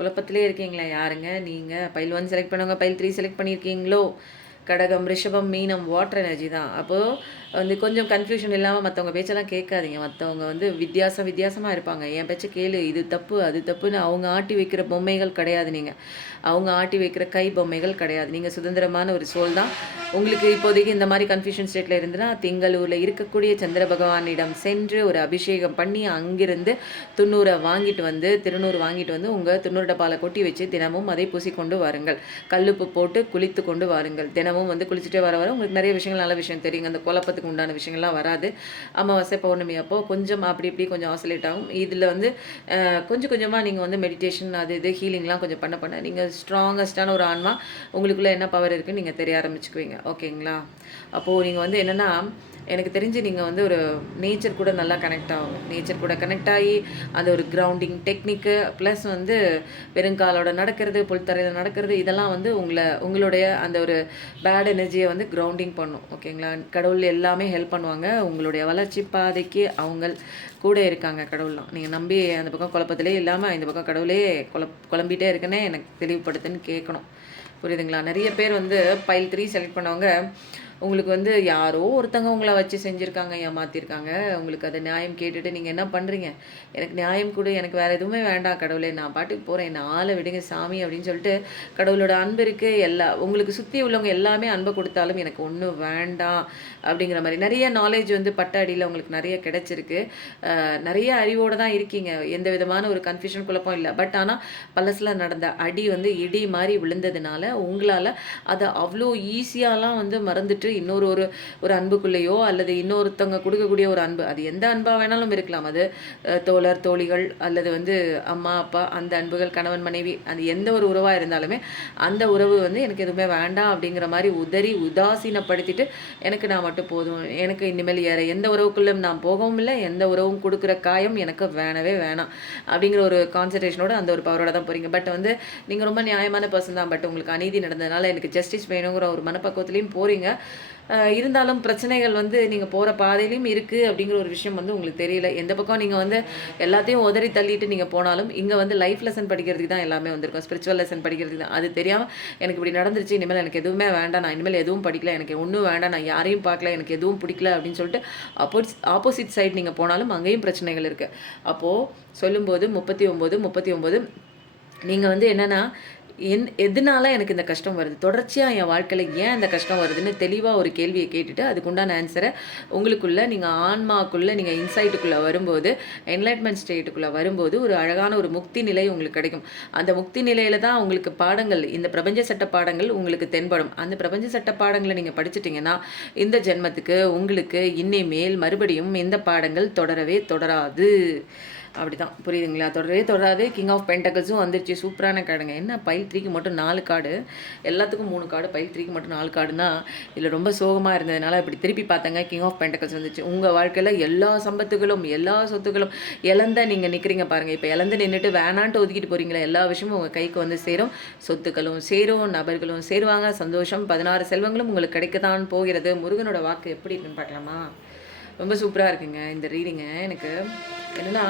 குழப்பத்திலே இருக்கீங்களா? யாருங்க நீங்கள்? பைல் 1 செலக்ட் பண்ணுவாங்க, பைல் 3 செலக்ட் பண்ணியிருக்கீங்களோ? கடகம், ரிஷபம், மீனம் வாட்டர் எனர்ஜி தான். அப்போது வந்து கொஞ்சம் கன்ஃபியூஷன் இல்லாமல் மற்றவங்க பேச்செல்லாம் கேட்காதீங்க. மற்றவங்க வந்து வித்தியாசமாக இருப்பாங்க. என் பேச்சை கேளு, இது தப்பு அது தப்புன்னு அவங்க ஆட்டி வைக்கிற பொம்மைகள் கிடையாது. நீங்கள் அவங்க ஆட்டி வைக்கிற கை பொம்மைகள் கிடையாது. நீங்கள் சுதந்திரமான ஒரு சோல் தான். உங்களுக்கு இப்போதைக்கு இந்த மாதிரி கன்ஃபியூஷன் ஸ்டேட்டில் இருந்துன்னா திங்களூரில் இருக்கக்கூடிய சந்திர பகவானிடம் சென்று ஒரு அபிஷேகம் பண்ணி அங்கிருந்து திருநூறு வாங்கிட்டு வந்து உங்கள் திருநூறு டப்பாவில் கொட்டி வச்சு தினமும் அதை பூசிக்கொண்டு வாருங்கள். கல்லுப்பு போட்டு குளித்து கொண்டு வாருங்கள். தினமும் வந்து குளிச்சுட்டே வர உங்களுக்கு நிறைய விஷயங்கள், நல்ல விஷயம் தெரியுங்க. அந்த குழப்பத்துக்கு உண்டான விஷயங்கள்லாம் வராது. அமாவாசை பௌர்ணமி அப்போது கொஞ்சம் அப்படி இப்படி கொஞ்சம் ஆசிலேட் ஆகும். இதில் வந்து கொஞ்சம் கொஞ்சமாக நீங்கள் வந்து மெடிடேஷன் அது இது ஹீலிங்லாம் கொஞ்சம் பண்ண நீங்கள் ஸ்ட்ராங்கஸ்டான ஒரு ஆன்மா, உங்களுக்குள்ளே என்ன பவர் இருக்குன்னு நீங்கள் தெரிய ஆரம்பிச்சுக்குவீங்க, ஓகேங்களா? அப்போது நீங்கள் வந்து என்னென்னா, எனக்கு தெரிஞ்சு நீங்கள் வந்து ஒரு நேச்சர் கூட நல்லா கனெக்ட் ஆகும். நேச்சர் கூட கனெக்ட் ஆகி அந்த ஒரு கிரவுண்டிங் டெக்னிக்கு ப்ளஸ் வந்து பெருங்காலோட நடக்கிறது, புல்தரையில் நடக்கிறது, இதெல்லாம் வந்து உங்களுடைய அந்த ஒரு பேட் எனர்ஜியை வந்து கிரவுண்டிங் பண்ணும், ஓகேங்களா? கடவுள் எல்லாமே ஹெல்ப் பண்ணுவாங்க. உங்களுடைய வளர்ச்சி பாதைக்கு அவங்க கூட இருக்காங்க. கடவுள்லாம் நீங்கள் நம்பி அந்த பக்கம் குழப்பத்திலே இல்லாமல் இந்த பக்கம் கடவுளே குழம்பிகிட்டே இருக்குன்னே எனக்கு தெளிவுபடுத்துன்னு கேட்கணும், புரியுதுங்களா? நிறைய பேர் வந்து பைல் 3 செலக்ட் பண்ணவங்க உங்களுக்கு வந்து யாரோ ஒருத்தங்க உங்கள வச்சு செஞ்சிருக்காங்க, ஏமாத்திருக்காங்க. உங்களுக்கு அத நியாயம் கேட்டுட்டு நீங்க என்ன பண்றீங்க? எனக்கு நியாயம் குடு, எனக்கு வேற எதுவுமே வேண்டாம் கடவுளே! நான் பாட்டுக்கு போறேன். என்ன ஆள விடுங்க சாமி அப்படின்னு சொல்லிட்டு, கடவுளோட அன்பு இருக்கு. உங்களுக்கு சுத்தி உள்ளவங்க எல்லாமே அன்ப குடுத்தாலும் எனக்கு ஒண்ணும் வேண்டாம் அப்படிங்கிற மாரி. நெறைய நாலேட்ஜ் வந்து பட்ட அடியில உங்களுக்கு நெறைய கிடைச்சிருக்கு. நெறைய அறிவோட தான் இருக்கீங்க. எந்த விதமான ஒரு கன்ஃப்யூஷன், குழப்பம் இல்ல. பட் ஆனா, பழசுல நடந்த அடி வந்து இடி மாரி விழுந்ததுனால, உங்களால அத அவ்ளோ ஈஸியாலாம் வந்து மறந்துட்டு, இன்னொரு ஒரு ஒரு அன்புக்குள்ளேயோ, அல்லது இன்னொருத்தவங்க குடுக்கக்கூடிய ஒரு அன்பு, அது எந்த அன்பா வேணாலும் இருக்கலாம். அது தோழர், தோழிகள் அல்லது வந்து அம்மா, அப்பா அந்த அன்புகள், கணவன், மனைவி அது எந்த ஒரு உறவா இருந்தாலுமே, அந்த உறவு வந்து எனக்கு எதுவுமே வேண்டாம் அப்படிங்கிற மாரி உதறி, உதாசீனப்படுத்திட்டு, எனக்கு நான் மட்டும் போதும். எனக்கு இனிமேல் வேற எந்த உறவுக்குள்ளும் நான் போகவும் இல்ல. எந்த உறவும் குடுக்குற காயம் எனக்கு வேணவே வேணாம். அப்படிங்கிற ஒரு கான்சன்ட்ரேஷனோட அந்த ஒரு பவரோட தான் போறீங்க. பட் வந்து நீங்க ரொம்ப நியாயமான பெர்சன் தான். பட் உங்களுக்கு அநீதி நடந்ததுனால எனக்கு ஜஸ்டிஸ் வேணுங்கிற ஒரு மனப்பக்குவத்திலயும் போறீங்க. இருந்தாலும் பிரச்சனைகள் வந்து நீங்க போற பாதையிலயும் இருக்கு அப்படிங்கிற ஒரு விஷயம் வந்து உங்களுக்கு தெரியல. எந்த பக்கம் நீங்க வந்து எல்லாத்தையும் உதறி தள்ளிட்டு நீங்க போனாலும், இங்க வந்து லைஃப் லெசன் படிக்கிறதுக்கு தான் எல்லாமே வந்திருக்கும். ஸ்பிரிச்சுவல் லெசன் படிக்கிறதுக்கு தான். அது தெரியாம எனக்கு இப்படி நடந்துருச்சு. இனிமேல் எனக்கு எதுவுமே வேண்டாம். நான் இனிமேல் எதுவும் படிக்கல. எனக்கு ஒண்ணும் வேண்டாம். நான் யாரையும் பார்க்கல. எனக்கு எதுவும் பிடிக்கல அப்படின்னு சொல்லிட்டு ஆப்போசிட் சைட் நீங்க போனாலும் அங்கேயும் பிரச்சனைகள் இருக்கு. அப்போ சொல்லும்போது 39, 39 நீங்க வந்து என்னன்னா, எதனால எனக்கு இந்த கஷ்டம் வருது? தொடர்ச்சியா என் வாழ்க்கையில ஏன் இந்த கஷ்டம் வருதுன்னு தெளிவா ஒரு கேள்விய கேட்டுட்டு, அதுக்குண்டான ஆன்ஸர உங்களுக்குள்ள நீங்க ஆன்மாக்குள்ள நீங்க இன்சைட்டுக்குள்ள வரும்போது, என்லைட்மென்ட் ஸ்டேட்டுக்குள்ள வரும்போது, ஒரு அழகான ஒரு முக்தி நிலை உங்களுக்கு கிடைக்கும். அந்த முக்தி நிலையில தான் உங்களுக்கு பாடங்கள், இந்த பிரபஞ்ச சட்ட பாடங்கள் உங்களுக்கு தென்படும். அந்த பிரபஞ்ச சட்ட பாடங்கள நீங்க படிச்சுட்டீங்கன்னா, இந்த ஜென்மத்துக்கு உங்களுக்கு இனிமேல் மறுபடியும் இந்த பாடங்கள் தொடரவே தொடராது. அப்படிதான். புரியுதுங்களா? தொடரவே தொடராது. கிங் ஆஃப் பென்டக்கிள்ஸும் வந்துருச்சு. சூப்பரான கார்டுங்க. என்ன பைல் 3க்கு மட்டும் 4 கார்டு. எல்லாத்துக்கும் 3 கார்டு. பைல் 3க்கு மட்டும் 4 கார்டுனா, இதில ரொம்ப சோகமா இருந்ததுனால இப்படி திருப்பி பார்த்தேங்க. கிங் ஆஃப் பென்டக்கிள்ஸ் வந்துச்சு. உங்க வாழ்க்கையில எல்லா சம்பத்துகளும், எல்லா சொத்துக்களும் இழந்த நீங்க நிக்கிறீங்க பாருங்க. இப்ப இழந்து நின்னுட்டு வேணான்ட்டு ஒதுக்கிட்டு போறீங்களா, எல்லா விஷயமும் உங்க கைக்கு வந்து சேரும். சொத்துக்களும் சேரும், நபர்களும் சேருவாங்க. சந்தோஷம் 16 செல்வங்களும் உங்களுக்கு கிடைக்கத்தான் போகிறது. முருகனோட வாக்கு எப்படி இருக்குன்னு பார்க்கலாமா? ரொம்ப சூப்பரா இருக்குங்க இந்த ரீடிங்கு. எனக்கு என்னன்னா,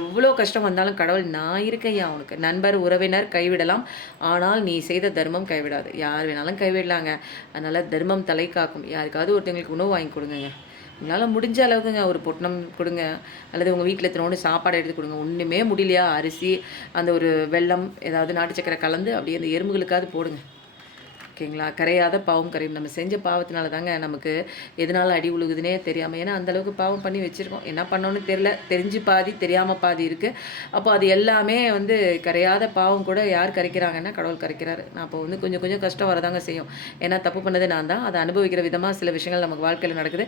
எவ்வளோ கஷ்டம் வந்தாலும் கடவுள் நான் இருக்கேன்யா உனக்கு. நண்பர், உறவினர் கைவிடலாம். ஆனால் நீ செய்த தர்மம் கைவிடாது. யார் வேணாலும் கைவிடலாங்க. அதனால தர்மம் தலை காக்கும். யாருக்காவது ஒருத்தவங்களுக்கு உணவு வாங்கி கொடுங்கங்க. உங்களால் முடிஞ்ச அளவுக்குங்க ஒரு பொட்டணம் கொடுங்க. அல்லது உங்கள் வீட்டில் இத்தனோண்டு சாப்பாடு எடுத்து கொடுங்க. ஒன்றுமே முடியலையா, அரிசி, அந்த ஒரு வெல்லம், ஏதாவது நாட்டு சக்கரை கலந்து அப்படியே அந்த எறும்புகளுக்காவது போடுங்க. ஓகேங்களா? கரையாத பாவம் கரையும். நம்ம செஞ்ச பாவத்தினால தாங்க நமக்கு எதனால அடி உழுகுதுன்னே தெரியாமல், ஏன்னா அந்தளவுக்கு பாவம் பண்ணி வச்சுருக்கோம். என்ன பண்ணோன்னு தெரில. தெரிஞ்சு பாதி, தெரியாமல் பாதி இருக்குது. அப்போ அது எல்லாமே வந்து கரையாத பாவம் கூட யார் கரைக்கிறாங்கன்னா கடவுள் கரைக்கிறாரு. நான் அப்போ வந்து கொஞ்சம் கொஞ்சம் கஷ்டம் வரதாங்க செய்யும். ஏன்னா தப்பு பண்ணது நான் தான். அதை அனுபவிக்கிற விதமாக சில விஷயங்கள் நமக்கு வாழ்க்கையில் நடக்குது.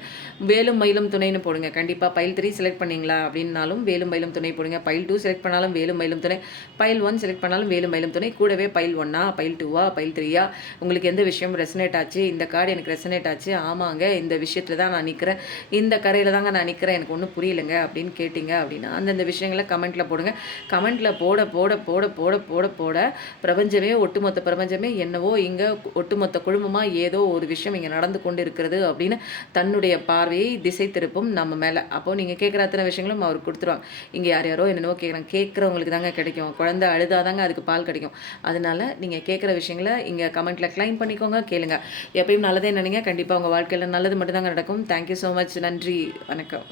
வேலும் மயிலும் துணைன்னு போடுங்க. கண்டிப்பாக பைல் 3 செலக்ட் பண்ணிங்களா அப்படின்னாலும் வேலும் மயிலும் துணை போடுங்க. பைல் 2 செலக்ட் பண்ணாலும் வேலும் மயிலும் துணை. பைல் 1 செலக்ட் பண்ணாலும் வேலும் மயிலும் துணை. கூடவே பைல் 1ஆ, பைல் 2ஆ, பைல் 3ஆ, உங்களுக்கு எந்த விஷயம் ரெசனேட் ஆச்சு, இந்த கார்டு எனக்கு ரெசனேட் ஆச்சு, ஆமாங்க இந்த விஷயத்தில் தான் நான் நிற்கிறேன், இந்த கரையில் தாங்க நான் நிற்கிறேன், எனக்கு ஒன்றும் புரியலைங்க அப்படின்னு கேட்டிங்க அப்படின்னா அந்தந்த விஷயங்களை கமெண்ட்டில் போடுங்க. கமெண்ட்டில் போட போட போட போட போட போட பிரபஞ்சமே, ஒட்டுமொத்த பிரபஞ்சமே என்னவோ இங்கே ஒட்டுமொத்த குழுமமாக ஏதோ ஒரு விஷயம் இங்கே நடந்து கொண்டு இருக்கிறது அப்படின்னு தன்னுடைய பார்வையை திசை திருப்பும் நம்ம மேலே. அப்போது நீங்கள் கேட்குற அத்தனை விஷயங்களும் அவருக்கு கொடுத்துருவாங்க. இங்கே யார் யாரோ என்னென்னவோ கேட்குறாங்க. கேட்குறவங்களுக்கு தாங்க கிடைக்கும். குழந்தை அழுதாதாங்க அதுக்கு பால் கிடைக்கும். அதனால நீங்கள் கேட்குற விஷயங்களை இங்கே கமெண்ட்டில் கிளைம் பண்ணிக்கோங்க, கேளுங்க. எப்பயும் நல்லதே நினைங்க. கண்டிப்பாக உங்கள் வாழ்க்கையில் நல்லது மட்டும்தாங்க நடக்கும். Thank you so much. நன்றி, வணக்கம்.